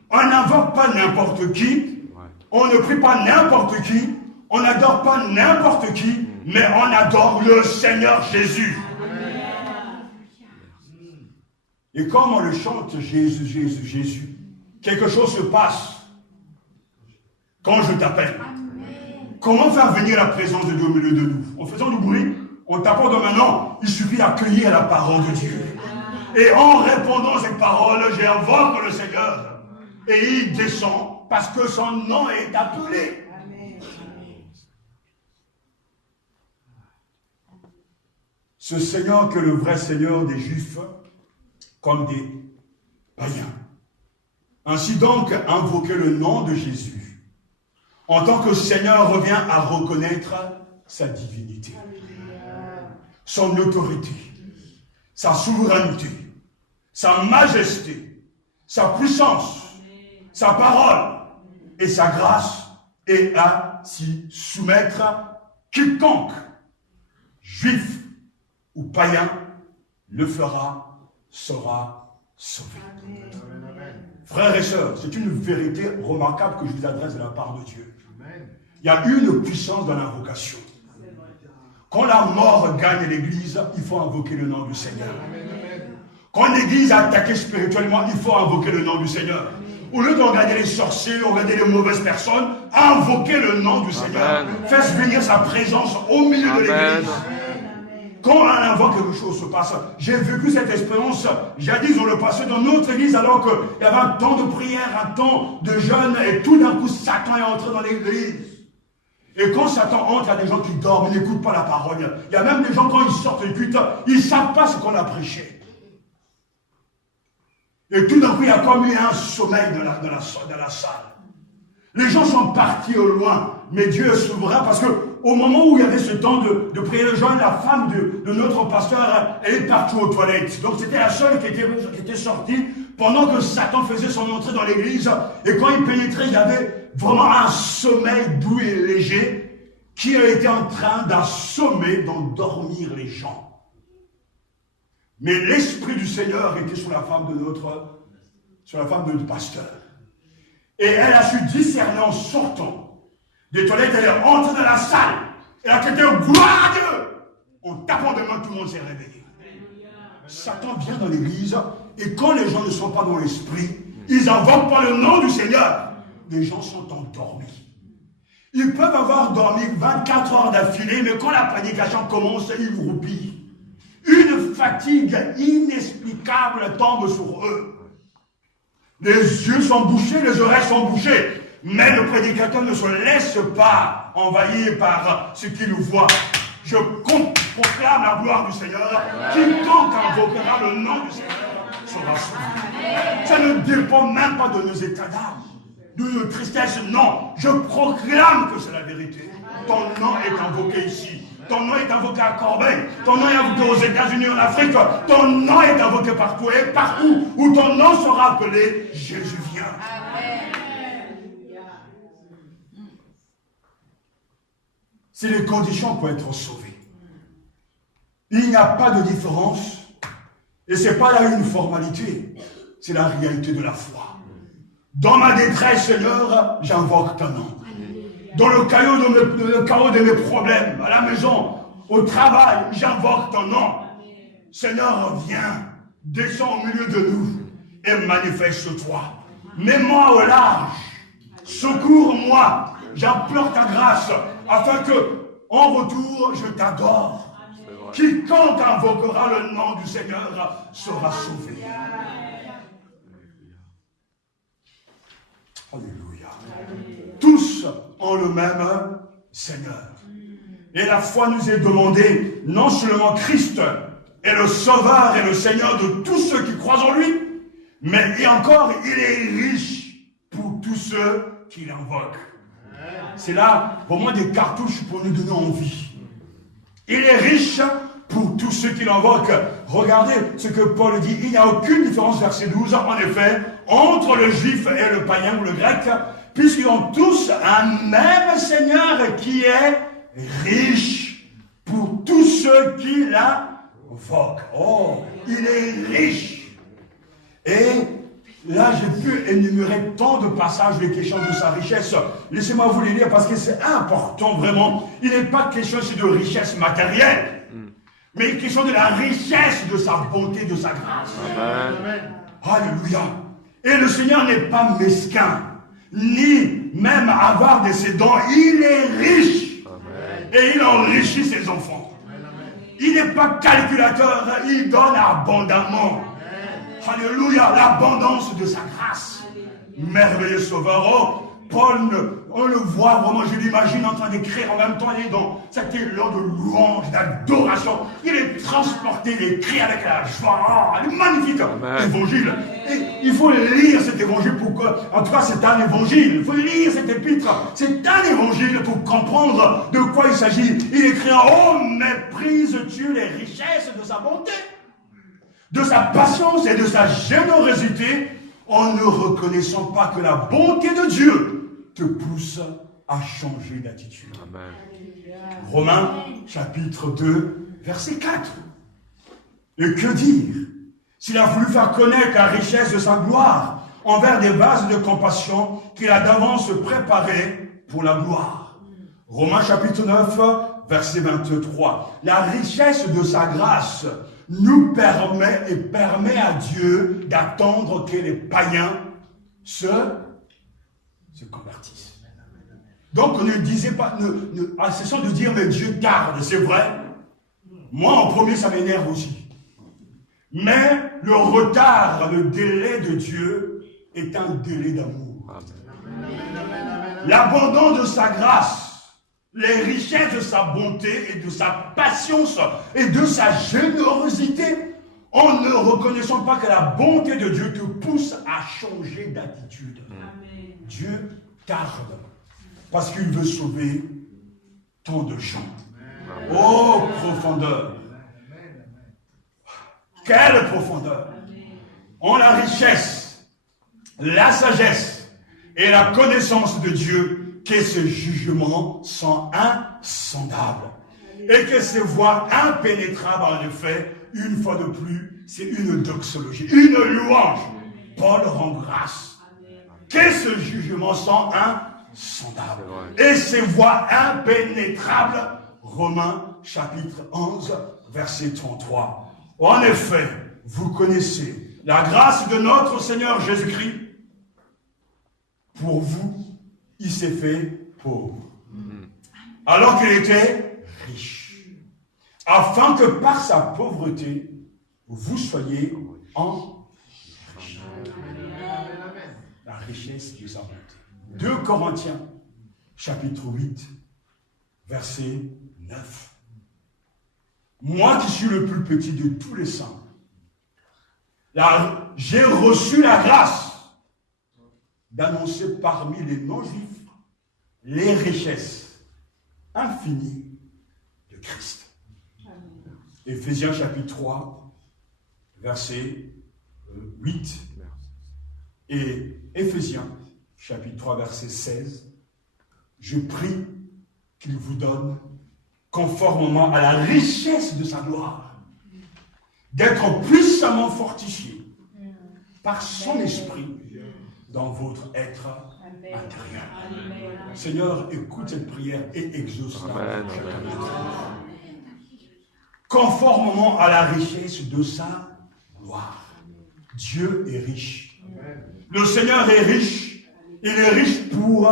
On n'invoque pas n'importe qui, on ne prie pas n'importe qui, on n'adore pas n'importe qui, mais on adore le Seigneur Jésus. Et comme on le chante, Jésus, Jésus, Jésus, quelque chose se passe quand je t'appelle. Comment faire venir la présence de Dieu au milieu de nous? En faisant du bruit, en tapant dans main, non. Il suffit d'accueillir la parole de Dieu. Et en répondant ces paroles, j'invoque le Seigneur. Et il descend parce que son nom est appelé. ce Seigneur que le vrai Seigneur des Juifs comme des païens. Ainsi donc, invoquer le nom de Jésus en tant que Seigneur revient à reconnaître sa divinité, son autorité, sa souveraineté, sa majesté, sa puissance, sa parole et sa grâce, et à s'y soumettre quiconque, juif ou païen, le fera, sera sauvé. Frères et sœurs, c'est une vérité remarquable que je vous adresse de la part de Dieu. Il y a une puissance dans l'invocation. Quand la mort gagne l'église, il faut invoquer le nom du Seigneur. Quand l'église est attaquée spirituellement, il faut invoquer le nom du Seigneur. Au lieu de regarder les sorciers, de regarder les mauvaises personnes, invoquer le nom du Seigneur. Faites venir sa présence au milieu de l'église. Quand on invoque, quelque chose se passe. J'ai vécu cette expérience jadis dans le passé dans notre église, alors qu'il y avait un temps de prière, un temps de jeûne, et tout d'un coup Satan est entré dans l'église. Et quand Satan entre, il y a des gens qui dorment, ils n'écoutent pas la parole. Il y a même des gens, quand ils sortent du culte, ils ne savent pas ce qu'on a prêché. Et tout d'un coup, il y a comme eu un sommeil dans la salle. Les gens sont partis au loin, mais Dieu est souverain parce qu'au moment où il y avait ce temps de prière de jeûne, la femme de notre pasteur, elle est partie aux toilettes. Donc c'était la seule qui était sortie pendant que Satan faisait son entrée dans l'église. Et quand il pénétrait, il y avait vraiment un sommeil doux et léger qui était en train d'assommer, d'endormir les gens. Mais l'Esprit du Seigneur était sur la femme de notre pasteur. Et elle a su discerner en sortant des toilettes, elle est entrée dans la salle. Elle a crié gloire à Dieu. En tapant de main, tout le monde s'est réveillé. Satan vient dans l'église, et quand les gens ne sont pas dans l'esprit, ils n'invoquent pas le nom du Seigneur. Les gens sont endormis. Ils peuvent avoir dormi 24 heures d'affilée, mais quand la prédication commence, ils roupillent. Une fatigue inexplicable tombe sur eux. Les yeux sont bouchés, les oreilles sont bouchées. Mais le prédicateur ne se laisse pas envahir par ce qu'il voit. Je proclame la gloire du Seigneur. Quiconque invoquera le nom du Seigneur sera sauvé. Ça ne dépend même pas de nos états d'âme, de nos tristesses. Non, je proclame que c'est la vérité. Ton nom est invoqué ici. Ton nom est invoqué à Corbeil. Ton nom est invoqué aux États-Unis, en Afrique. Ton nom est invoqué partout. Et partout où ton nom sera appelé, Jésus vient. C'est les conditions pour être sauvé. Il n'y a pas de différence. Et ce n'est pas là une formalité. C'est la réalité de la foi. Dans ma détresse, Seigneur, j'invoque ton nom. Dans le chaos de mes problèmes, à la maison, au travail, j'invoque ton nom. Seigneur, viens, descends au milieu de nous et manifeste-toi. Mets-moi au large, secours-moi, j'implore ta grâce, afin que, en retour, je t'adore. Quiconque invoquera le nom du Seigneur sera sauvé. Alléluia. Tous ont le même Seigneur. Et la foi nous est demandée, non seulement Christ est le Sauveur et le Seigneur de tous ceux qui croient en lui, mais et encore, il est riche pour tous ceux qui l'invoquent. C'est là, pour moi, des cartouches pour nous donner envie. Il est riche pour tous ceux qui l'invoquent. Regardez ce que Paul dit. Il n'y a aucune différence, verset 12, en effet, entre le juif et le païen ou le grec, puisqu'ils ont tous un même Seigneur qui est riche pour tous ceux qui l'invoquent. Oh, il est riche. Et là, j'ai pu énumérer tant de passages de questions de sa richesse. Laissez-moi vous les lire parce que c'est important vraiment. Il n'est pas question ici de richesse matérielle, mais une question de la richesse de sa bonté, de sa grâce. Amen. Alléluia. Et le Seigneur n'est pas mesquin, ni même avare de ses dons. Il est riche. Amen. Et il enrichit ses enfants. Amen. Il n'est pas calculateur, il donne abondamment. Alléluia, l'abondance de sa grâce. Merveilleux Sauveur. Oh, Paul, on le voit vraiment, je l'imagine en train d'écrire en même temps, il est dans cet élan de louange, d'adoration. Il est transporté, il écrit avec la joie. Oh, il est magnifique, l'évangile. Et il faut lire cet évangile pour que, en tout cas, c'est un évangile. Il faut lire cet épître. C'est un évangile pour comprendre de quoi il s'agit. Il écrit en haut, méprises-tu les richesses de sa bonté, de sa patience et de sa générosité, en ne reconnaissant pas que la bonté de Dieu te pousse à changer d'attitude. Romains chapitre 2, verset 4. Et que dire? S'il a voulu faire connaître la richesse de sa gloire envers des vases de compassion qu'il a d'avance préparés pour la gloire. Romains chapitre 9, verset 23. La richesse de sa grâce nous permet et permet à Dieu d'attendre que les païens se convertissent. Donc ne disait pas, à cessant de dire mais Dieu tarde, c'est vrai. Moi en premier ça m'énerve aussi. Mais le retard, le délai de Dieu est un délai d'amour. L'abandon de sa grâce, les richesses de sa bonté et de sa patience et de sa générosité, en ne reconnaissant pas que la bonté de Dieu te pousse à changer d'attitude. Dieu tarde parce qu'il veut sauver tant de gens. Oh, profondeur! Quelle profondeur! En la richesse, la sagesse et la connaissance de Dieu, que ses jugements sont insondables et que ses voies impénétrables, en effet, une fois de plus, c'est une doxologie, une louange. Paul rend grâce que ses jugements sont insondables et ses voies impénétrables. Romains chapitre 11, verset 33. En effet, vous connaissez la grâce de notre Seigneur Jésus-Christ. Pour vous, il s'est fait pauvre, alors qu'il était riche, afin que par sa pauvreté, vous soyez enrichis. La richesse de sa bonté. 2 Corinthiens, chapitre 8, verset 9. Moi qui suis le plus petit de tous les saints, j'ai reçu la grâce d'annoncer parmi les non-juifs les richesses infinies de Christ. Éphésiens chapitre 3, verset 8. Et Éphésiens chapitre 3, verset 16. Je prie qu'il vous donne, conformément à la richesse de sa gloire, d'être puissamment fortifié par son esprit dans votre être intérieur. Seigneur, écoute cette prière et exauce-la. Conformément à la richesse de sa gloire. Dieu est riche. Le Seigneur est riche. Il est riche pour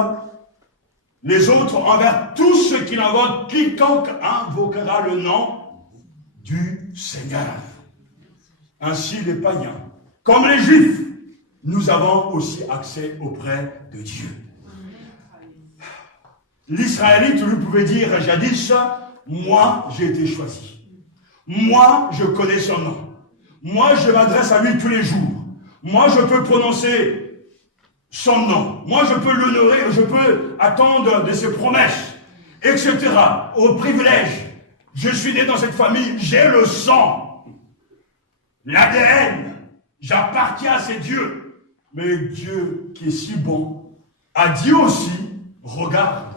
les autres, envers tous ceux qui l'invoquent. Quiconque invoquera le nom du Seigneur. Ainsi les païens, comme les Juifs, nous avons aussi accès auprès de Dieu. L'Israélite lui pouvait dire jadis, moi j'ai été choisi. Moi je connais son nom. Moi je m'adresse à lui tous les jours. Moi je peux prononcer son nom. Moi je peux l'honorer, je peux attendre de ses promesses, etc. Au privilège. Je suis né dans cette famille, j'ai le sang, l'ADN, j'appartiens à ces dieux. Mais Dieu, qui est si bon, a dit aussi, regarde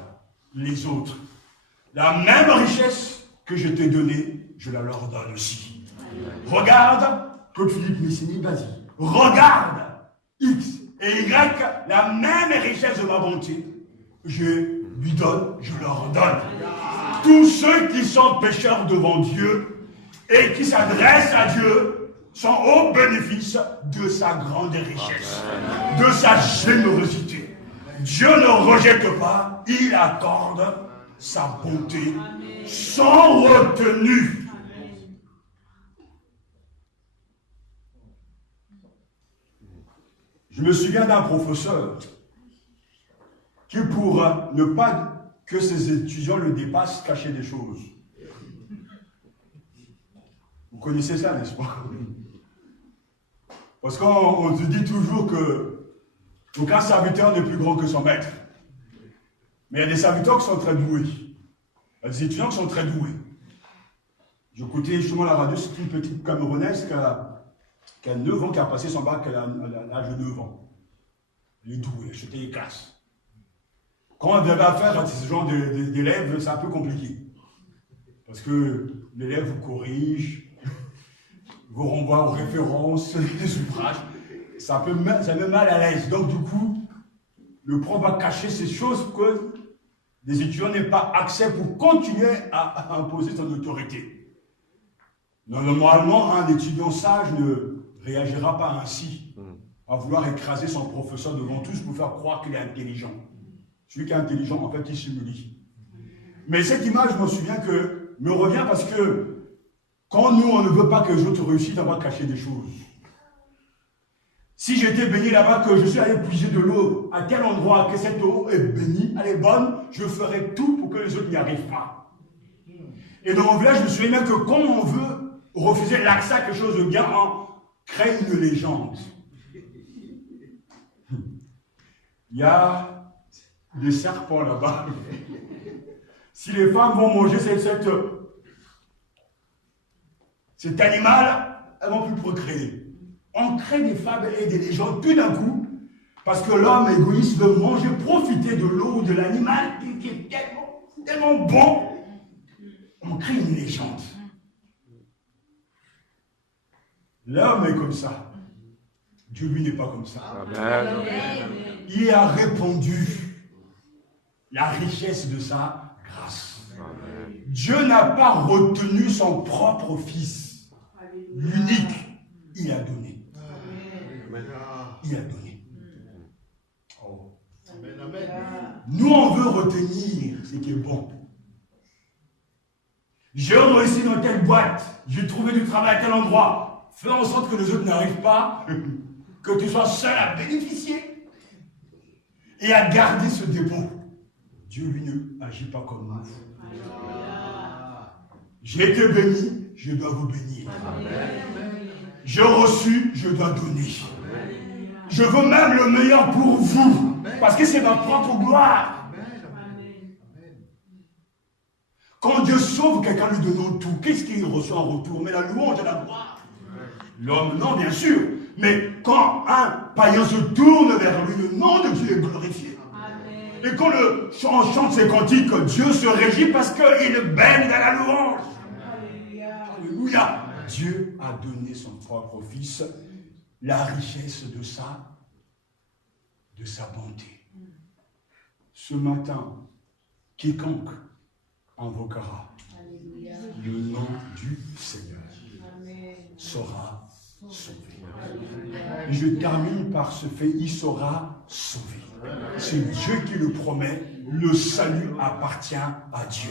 les autres. La même richesse que je t'ai donnée, je la leur donne aussi. Regarde Claude Philippe Messini Basile. Regarde X et Y, la même richesse de ma bonté. Je lui donne, je leur donne. Tous ceux qui sont pécheurs devant Dieu et qui s'adressent à Dieu sont au bénéfice de sa grande richesse, de sa générosité. Dieu ne rejette pas, il accorde sa bonté sans retenue. Je me souviens d'un professeur qui pour ne pas que ses étudiants le dépassent, cachait des choses. Vous connaissez ça, n'est-ce pas? Parce qu'on se dit toujours que aucun serviteur n'est plus grand que son maître. Mais il y a des serviteurs qui sont très doués. Il y a des étudiants qui sont très doués. J'écoutais justement la radio, c'est une petite Camerounaise qui a 9 ans, qui a passé son bac à l'âge de 9 ans. Elle est douée, elle chutait les classes. Quand on avait affaire à ce genre d'élèves, c'est un peu compliqué. Parce que l'élève vous corrige, vous renvoie aux références, les ouvrages. Ça met mal à l'aise. Donc du coup, le prof va cacher ces choses que les étudiants n'aient pas accès pour continuer à imposer son autorité. Normalement, un étudiant sage ne réagira pas ainsi, à vouloir écraser son professeur devant tous pour faire croire qu'il est intelligent. Celui qui est intelligent, en fait, il simule. Mais cette image, je me souviens que me revient parce que quand nous, on ne veut pas que les autres réussissent, on va cacher des choses. Si j'étais béni là-bas, que je suis allé puiser de l'eau à tel endroit, que cette eau est bénie, elle est bonne, je ferai tout pour que les autres n'y arrivent pas. Et dans mon village, je me souviens même que quand on veut refuser l'accès à quelque chose de bien, on crée une légende. Il y a des serpents là-bas. Si les femmes vont manger cet animal, elles vont plus procréer. On crée des fables et des légendes tout d'un coup, parce que l'homme égoïste veut manger, profiter de l'eau, de l'animal qui est tellement bon. On crée une légende. L'homme est comme ça. Dieu, lui, n'est pas comme ça. Amen. Il a répandu la richesse de sa grâce. Amen. Dieu n'a pas retenu son propre fils, l'unique. Il a donné. Il a donné. Oh. Nous, on veut retenir ce qui est bon. J'ai réussi dans telle boîte, j'ai trouvé du travail à tel endroit. Fais en sorte que les autres n'arrivent pas, que tu sois seul à bénéficier et à garder ce dépôt. Dieu, lui, ne agit pas comme nous. J'ai été béni, je dois vous bénir. J'ai reçu, je dois donner. Je veux même le meilleur pour vous, parce que c'est ma propre gloire. Quand Dieu sauve quelqu'un lui donnant tout, qu'est-ce qu'il reçoit en retour? Mais la louange et la gloire. L'homme, non, bien sûr. Mais quand un païen se tourne vers lui, le nom de Dieu est glorifié. Et quand on chante ses cantiques, Dieu se régit parce qu'il baigne dans la louange. Alléluia. Dieu a donné son propre fils, la richesse de sa bonté. Ce matin, quiconque invoquera le nom du Seigneur sera sauvé. Et je termine par ce fait, il sera sauvé. C'est Dieu qui le promet, le salut appartient à Dieu.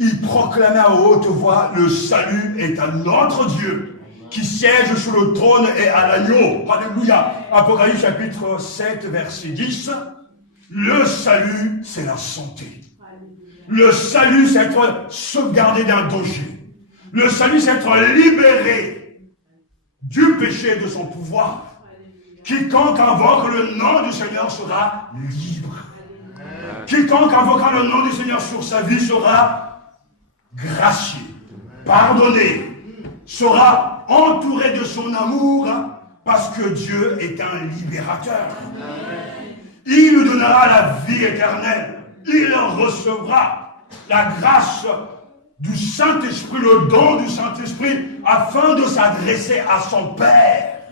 Il proclamait à haute voix, le salut est à notre Dieu, qui siège sur le trône et à l'agneau. Alléluia. Apocalypse chapitre 7, verset 10. Le salut, c'est la santé. Le salut, c'est être sauvegardé d'un danger. Le salut, c'est être libéré du péché et de son pouvoir. Quiconque invoque le nom du Seigneur sera libre. Quiconque invoquera le nom du Seigneur sur sa vie sera gracié, pardonné, sera entouré de son amour parce que Dieu est un libérateur. Il nous donnera la vie éternelle. Il recevra la grâce du Saint-Esprit, le don du Saint-Esprit, afin de s'adresser à son Père,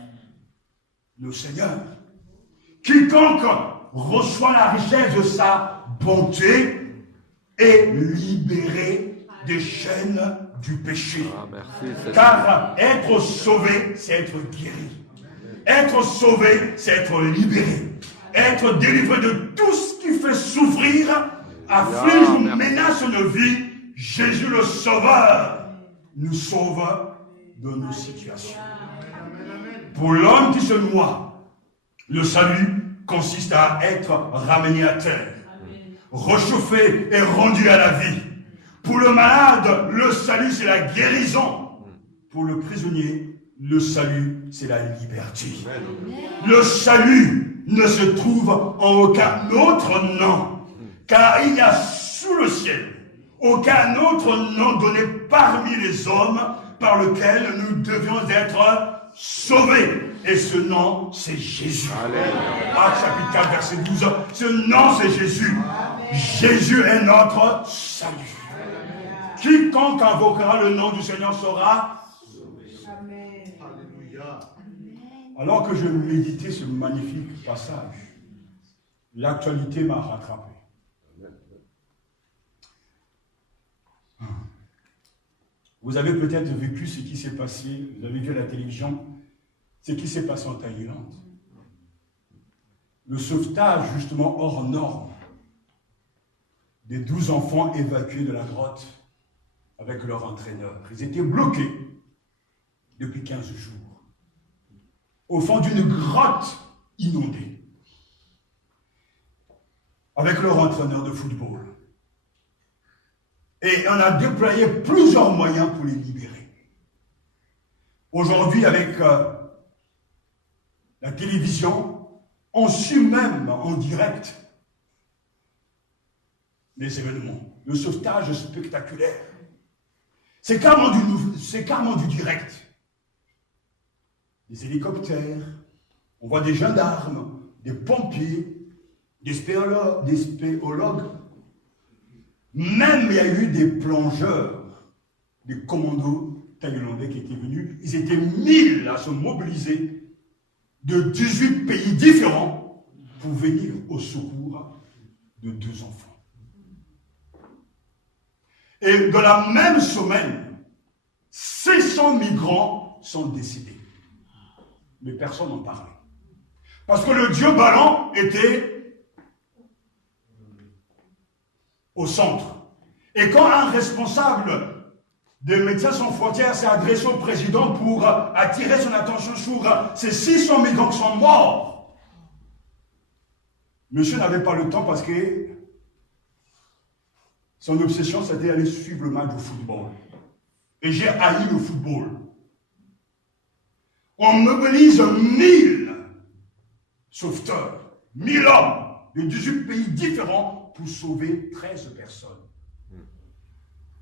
le Seigneur. Quiconque reçoit la richesse de sa bonté est libéré des chaînes du péché. Car être sauvé, c'est être guéri. Être sauvé, c'est être libéré. Être délivré de tout ce qui fait souffrir, afflige ou menace nos vies. Jésus le Sauveur nous sauve de nos situations. Pour l'homme qui se noie, le salut consiste à être ramené à terre, réchauffé et rendu à la vie. Pour le malade, le salut, c'est la guérison. Pour le prisonnier, le salut, c'est la liberté. Le salut ne se trouve en aucun autre nom, car il y a sous le ciel aucun autre nom donné parmi les hommes par lequel nous devions être sauvés. Et ce nom, c'est Jésus. Actes chapitre 4, verset 12. Ce nom, c'est Jésus. Jésus est notre salut. Quiconque invoquera le nom du Seigneur sera sauvé. Alléluia. Alors que je méditais ce magnifique passage, l'actualité m'a rattrapé. Vous avez peut-être vécu ce qui s'est passé, vous avez vu à la télévision, ce qui s'est passé en Thaïlande. Le sauvetage, justement, hors norme, des 12 enfants évacués de la grotte avec leur entraîneur. Ils étaient bloqués depuis 15 jours, au fond d'une grotte inondée, avec leur entraîneur de football. Et on a déployé plusieurs moyens pour les libérer. Aujourd'hui, avec la télévision, on suit même en direct les événements. Le sauvetage spectaculaire. C'est carrément du direct. Des hélicoptères, on voit des gendarmes, des pompiers, des spéologues. Même il y a eu des plongeurs, des commandos thaïlandais qui étaient venus. Ils étaient 1000 à se mobiliser de 18 pays différents pour venir au secours de 2 enfants. Et dans la même semaine, 600 migrants sont décédés. Mais personne n'en parlait. Parce que le dieu ballon était au centre. Et quand un responsable des Médecins sans frontières s'est adressé au président pour attirer son attention sur ces 600 migrants qui sont morts, monsieur n'avait pas le temps parce que son obsession, c'était d'aller suivre le match de football. Et j'ai haï le football. On mobilise 1000 sauveteurs, 1000 hommes de 18 pays différents pour sauver 13 personnes.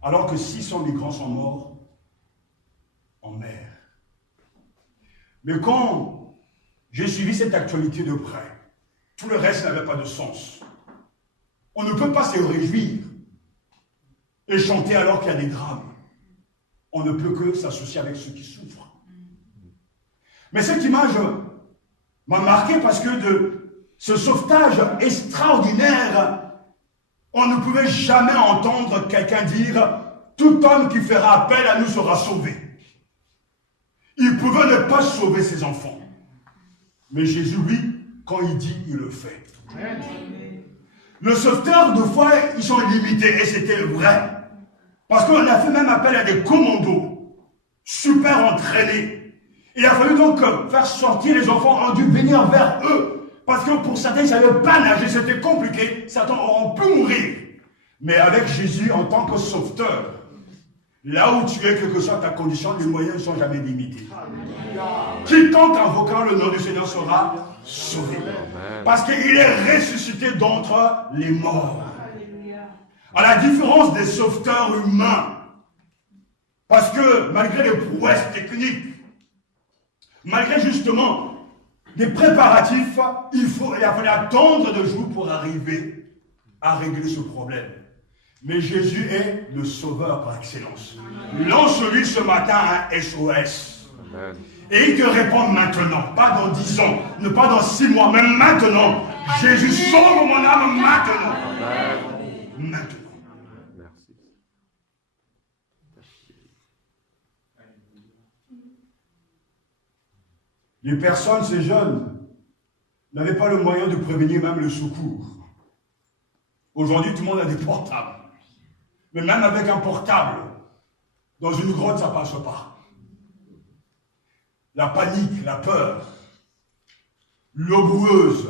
Alors que 600 migrants sont morts en mer. Mais quand j'ai suivi cette actualité de près, tout le reste n'avait pas de sens. On ne peut pas se réjouir et chanter alors qu'il y a des drames. On ne peut que s'associer avec ceux qui souffrent. Mais cette image m'a marqué parce que de ce sauvetage extraordinaire, on ne pouvait jamais entendre quelqu'un dire « Tout homme qui fera appel à nous sera sauvé ». Il pouvait ne pas sauver ses enfants. Mais Jésus, lui, quand il dit, il le fait. Le sauveteur, de fois, ils sont limités, et c'était vrai. Parce qu'on a fait même appel à des commandos, super entraînés. Il a fallu donc faire sortir les enfants, ont dû venir vers eux. Parce que pour certains, ils ne savaient pas nager, c'était compliqué. Certains auront pu mourir. Mais avec Jésus en tant que sauveteur, là où tu es, quelle que soit ta condition, les moyens ne sont jamais limités. Quiconque invoquant le nom du Seigneur sera sauvé. Parce qu'il est ressuscité d'entre les morts. À la différence des sauveteurs humains, parce que malgré les prouesses techniques, malgré justement des préparatifs, il a fallu attendre 2 jours pour arriver à régler ce problème. Mais Jésus est le sauveur par excellence. Lance-lui ce matin un SOS. Amen. Et il te répond maintenant, pas dans 10 ans, ne pas dans 6 mois, mais maintenant. Jésus sauve mon âme maintenant. Amen. Maintenant. Merci. Les personnes, ces jeunes, n'avaient pas le moyen de prévenir même le secours. Aujourd'hui, tout le monde a des portables. Mais même avec un portable, dans une grotte, ça ne passe pas. La panique, la peur, l'eau boueuse,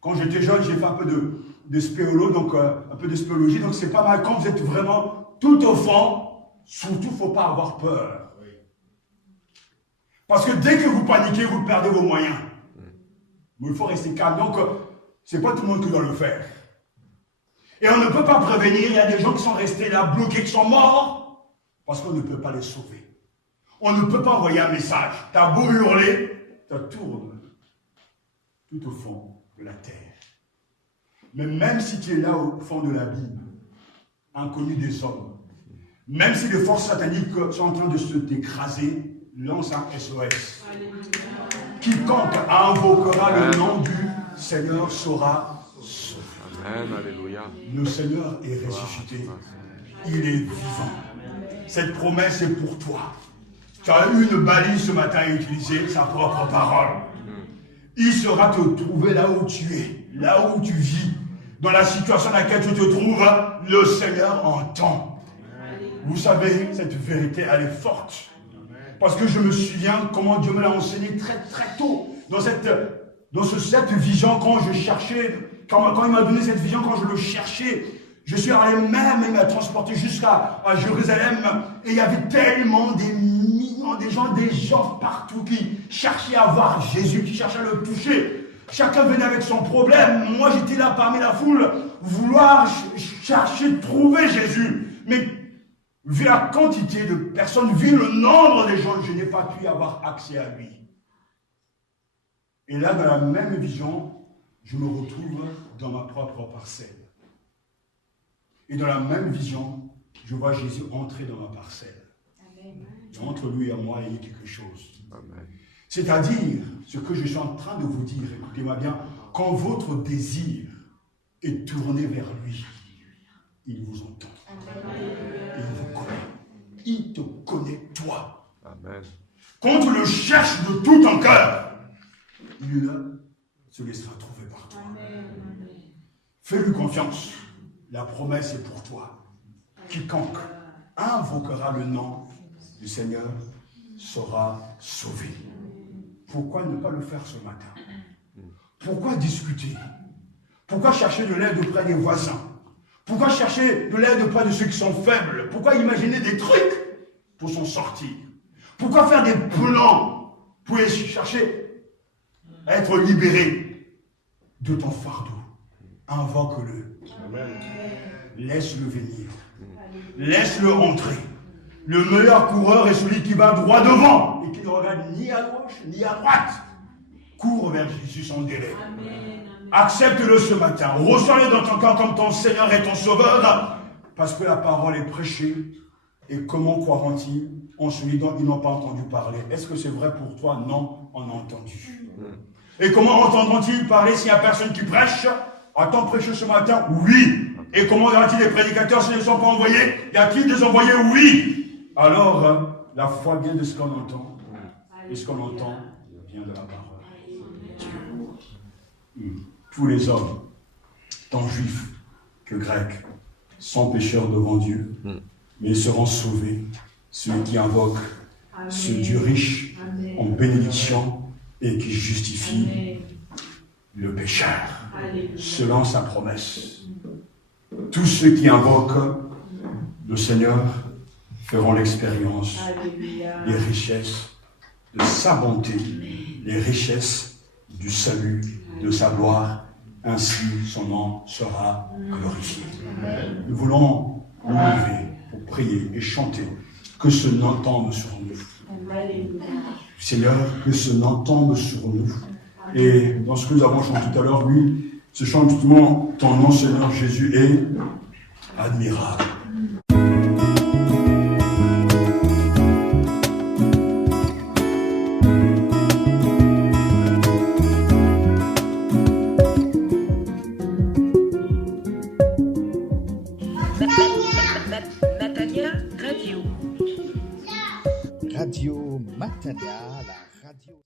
Quand j'étais jeune, j'ai fait un peu de spéolo, donc un peu de spéologie, donc c'est pas mal. Quand vous êtes vraiment tout au fond, surtout, il ne faut pas avoir peur. Parce que dès que vous paniquez, vous perdez vos moyens. Mais il faut rester calme. Donc, c'est pas tout le monde qui doit le faire. Et on ne peut pas prévenir. Il y a des gens qui sont restés là, bloqués, qui sont morts, parce qu'on ne peut pas les sauver. On ne peut pas envoyer un message. Tu as beau hurler, ça tourne tout au fond de la terre. Mais même si tu es là au fond de la Bible, inconnu des hommes, même si les forces sataniques sont en train de se t'écraser, lance un SOS. Quiconque invoquera le nom du Seigneur sera sauvé. Amen, alléluia. Le Seigneur est ressuscité. Il est vivant. Cette promesse est pour toi. Tu as eu une balise ce matin à utiliser sa propre parole. Il sera te trouver là où tu es, là où tu vis, dans la situation dans laquelle tu te trouves, le Seigneur entend. Vous savez, cette vérité, elle est forte. Parce que je me souviens comment Dieu me l'a enseigné très très tôt. Dans cette vision, quand je cherchais, quand il m'a donné cette vision, quand je le cherchais, je suis allé même, il m'a transporté jusqu'à Jérusalem. Et il y avait tellement des millions de gens, des gens partout qui cherchaient à voir Jésus, qui cherchaient à le toucher. Chacun venait avec son problème. Moi, j'étais là parmi la foule, vouloir chercher, trouver Jésus. Mais vu la quantité de personnes, vu le nombre de gens, je n'ai pas pu avoir accès à lui. Et là, dans la même vision, je me retrouve dans ma propre parcelle. Et dans la même vision, je vois Jésus entrer dans ma parcelle. Et entre lui et moi, il y a quelque chose. C'est-à-dire, ce que je suis en train de vous dire, écoutez-moi bien, quand votre désir est tourné vers lui, il vous entend. Il vous connaît. Il te connaît, toi. Amen. Quand tu le cherches de tout ton cœur, il se laissera trouver par toi. Fais-lui confiance. La promesse est pour toi. Quiconque invoquera le nom du Seigneur sera sauvé. Pourquoi ne pas le faire ce matin? Pourquoi discuter? Pourquoi chercher de l'aide auprès des voisins? Pourquoi chercher de l'aide auprès de ceux qui sont faibles? Pourquoi imaginer des trucs pour s'en sortir? Pourquoi faire des plans pour chercher à être libéré de ton fardeau? Invoque-le. Laisse-le venir. Laisse-le entrer. Le meilleur coureur est celui qui va droit devant et qui ne regarde ni à gauche ni à droite. Cours vers Jésus sans délai. Accepte-le ce matin. Reçois-le dans ton cœur comme ton Seigneur et ton Sauveur, parce que la parole est prêchée. Et comment croiront-ils en celui dont ils n'ont pas entendu parler? Est-ce que c'est vrai pour toi? Non, on a entendu. Et comment entendront-ils parler s'il n'y a personne qui prêche? A-t-on prêché ce matin? Oui. Et comment y aura-t-il des prédicateurs s'ils ne sont pas envoyés? Y a-t-il des envoyés? Oui. Alors, la foi vient de ce qu'on entend. Et ce qu'on entend vient de la parole. Tous les hommes, tant juifs que grecs, sont pécheurs devant Dieu, mais ils seront sauvés, ceux qui invoquent ce Dieu riche en bénédiction et qui justifie le pécheur selon sa promesse. Tous ceux qui invoquent le Seigneur feront l'expérience des richesses de sa bonté, les richesses du salut, de sa gloire, ainsi son nom sera glorifié. Nous voulons nous lever pour prier et chanter, que ce nom tombe sur nous. Seigneur, que ce nom tombe sur nous. Et dans ce que nous avons chanté tout à l'heure, lui, ce chant justement, ton nom Seigneur Jésus est admirable. Matania Radio. Radio Matania, la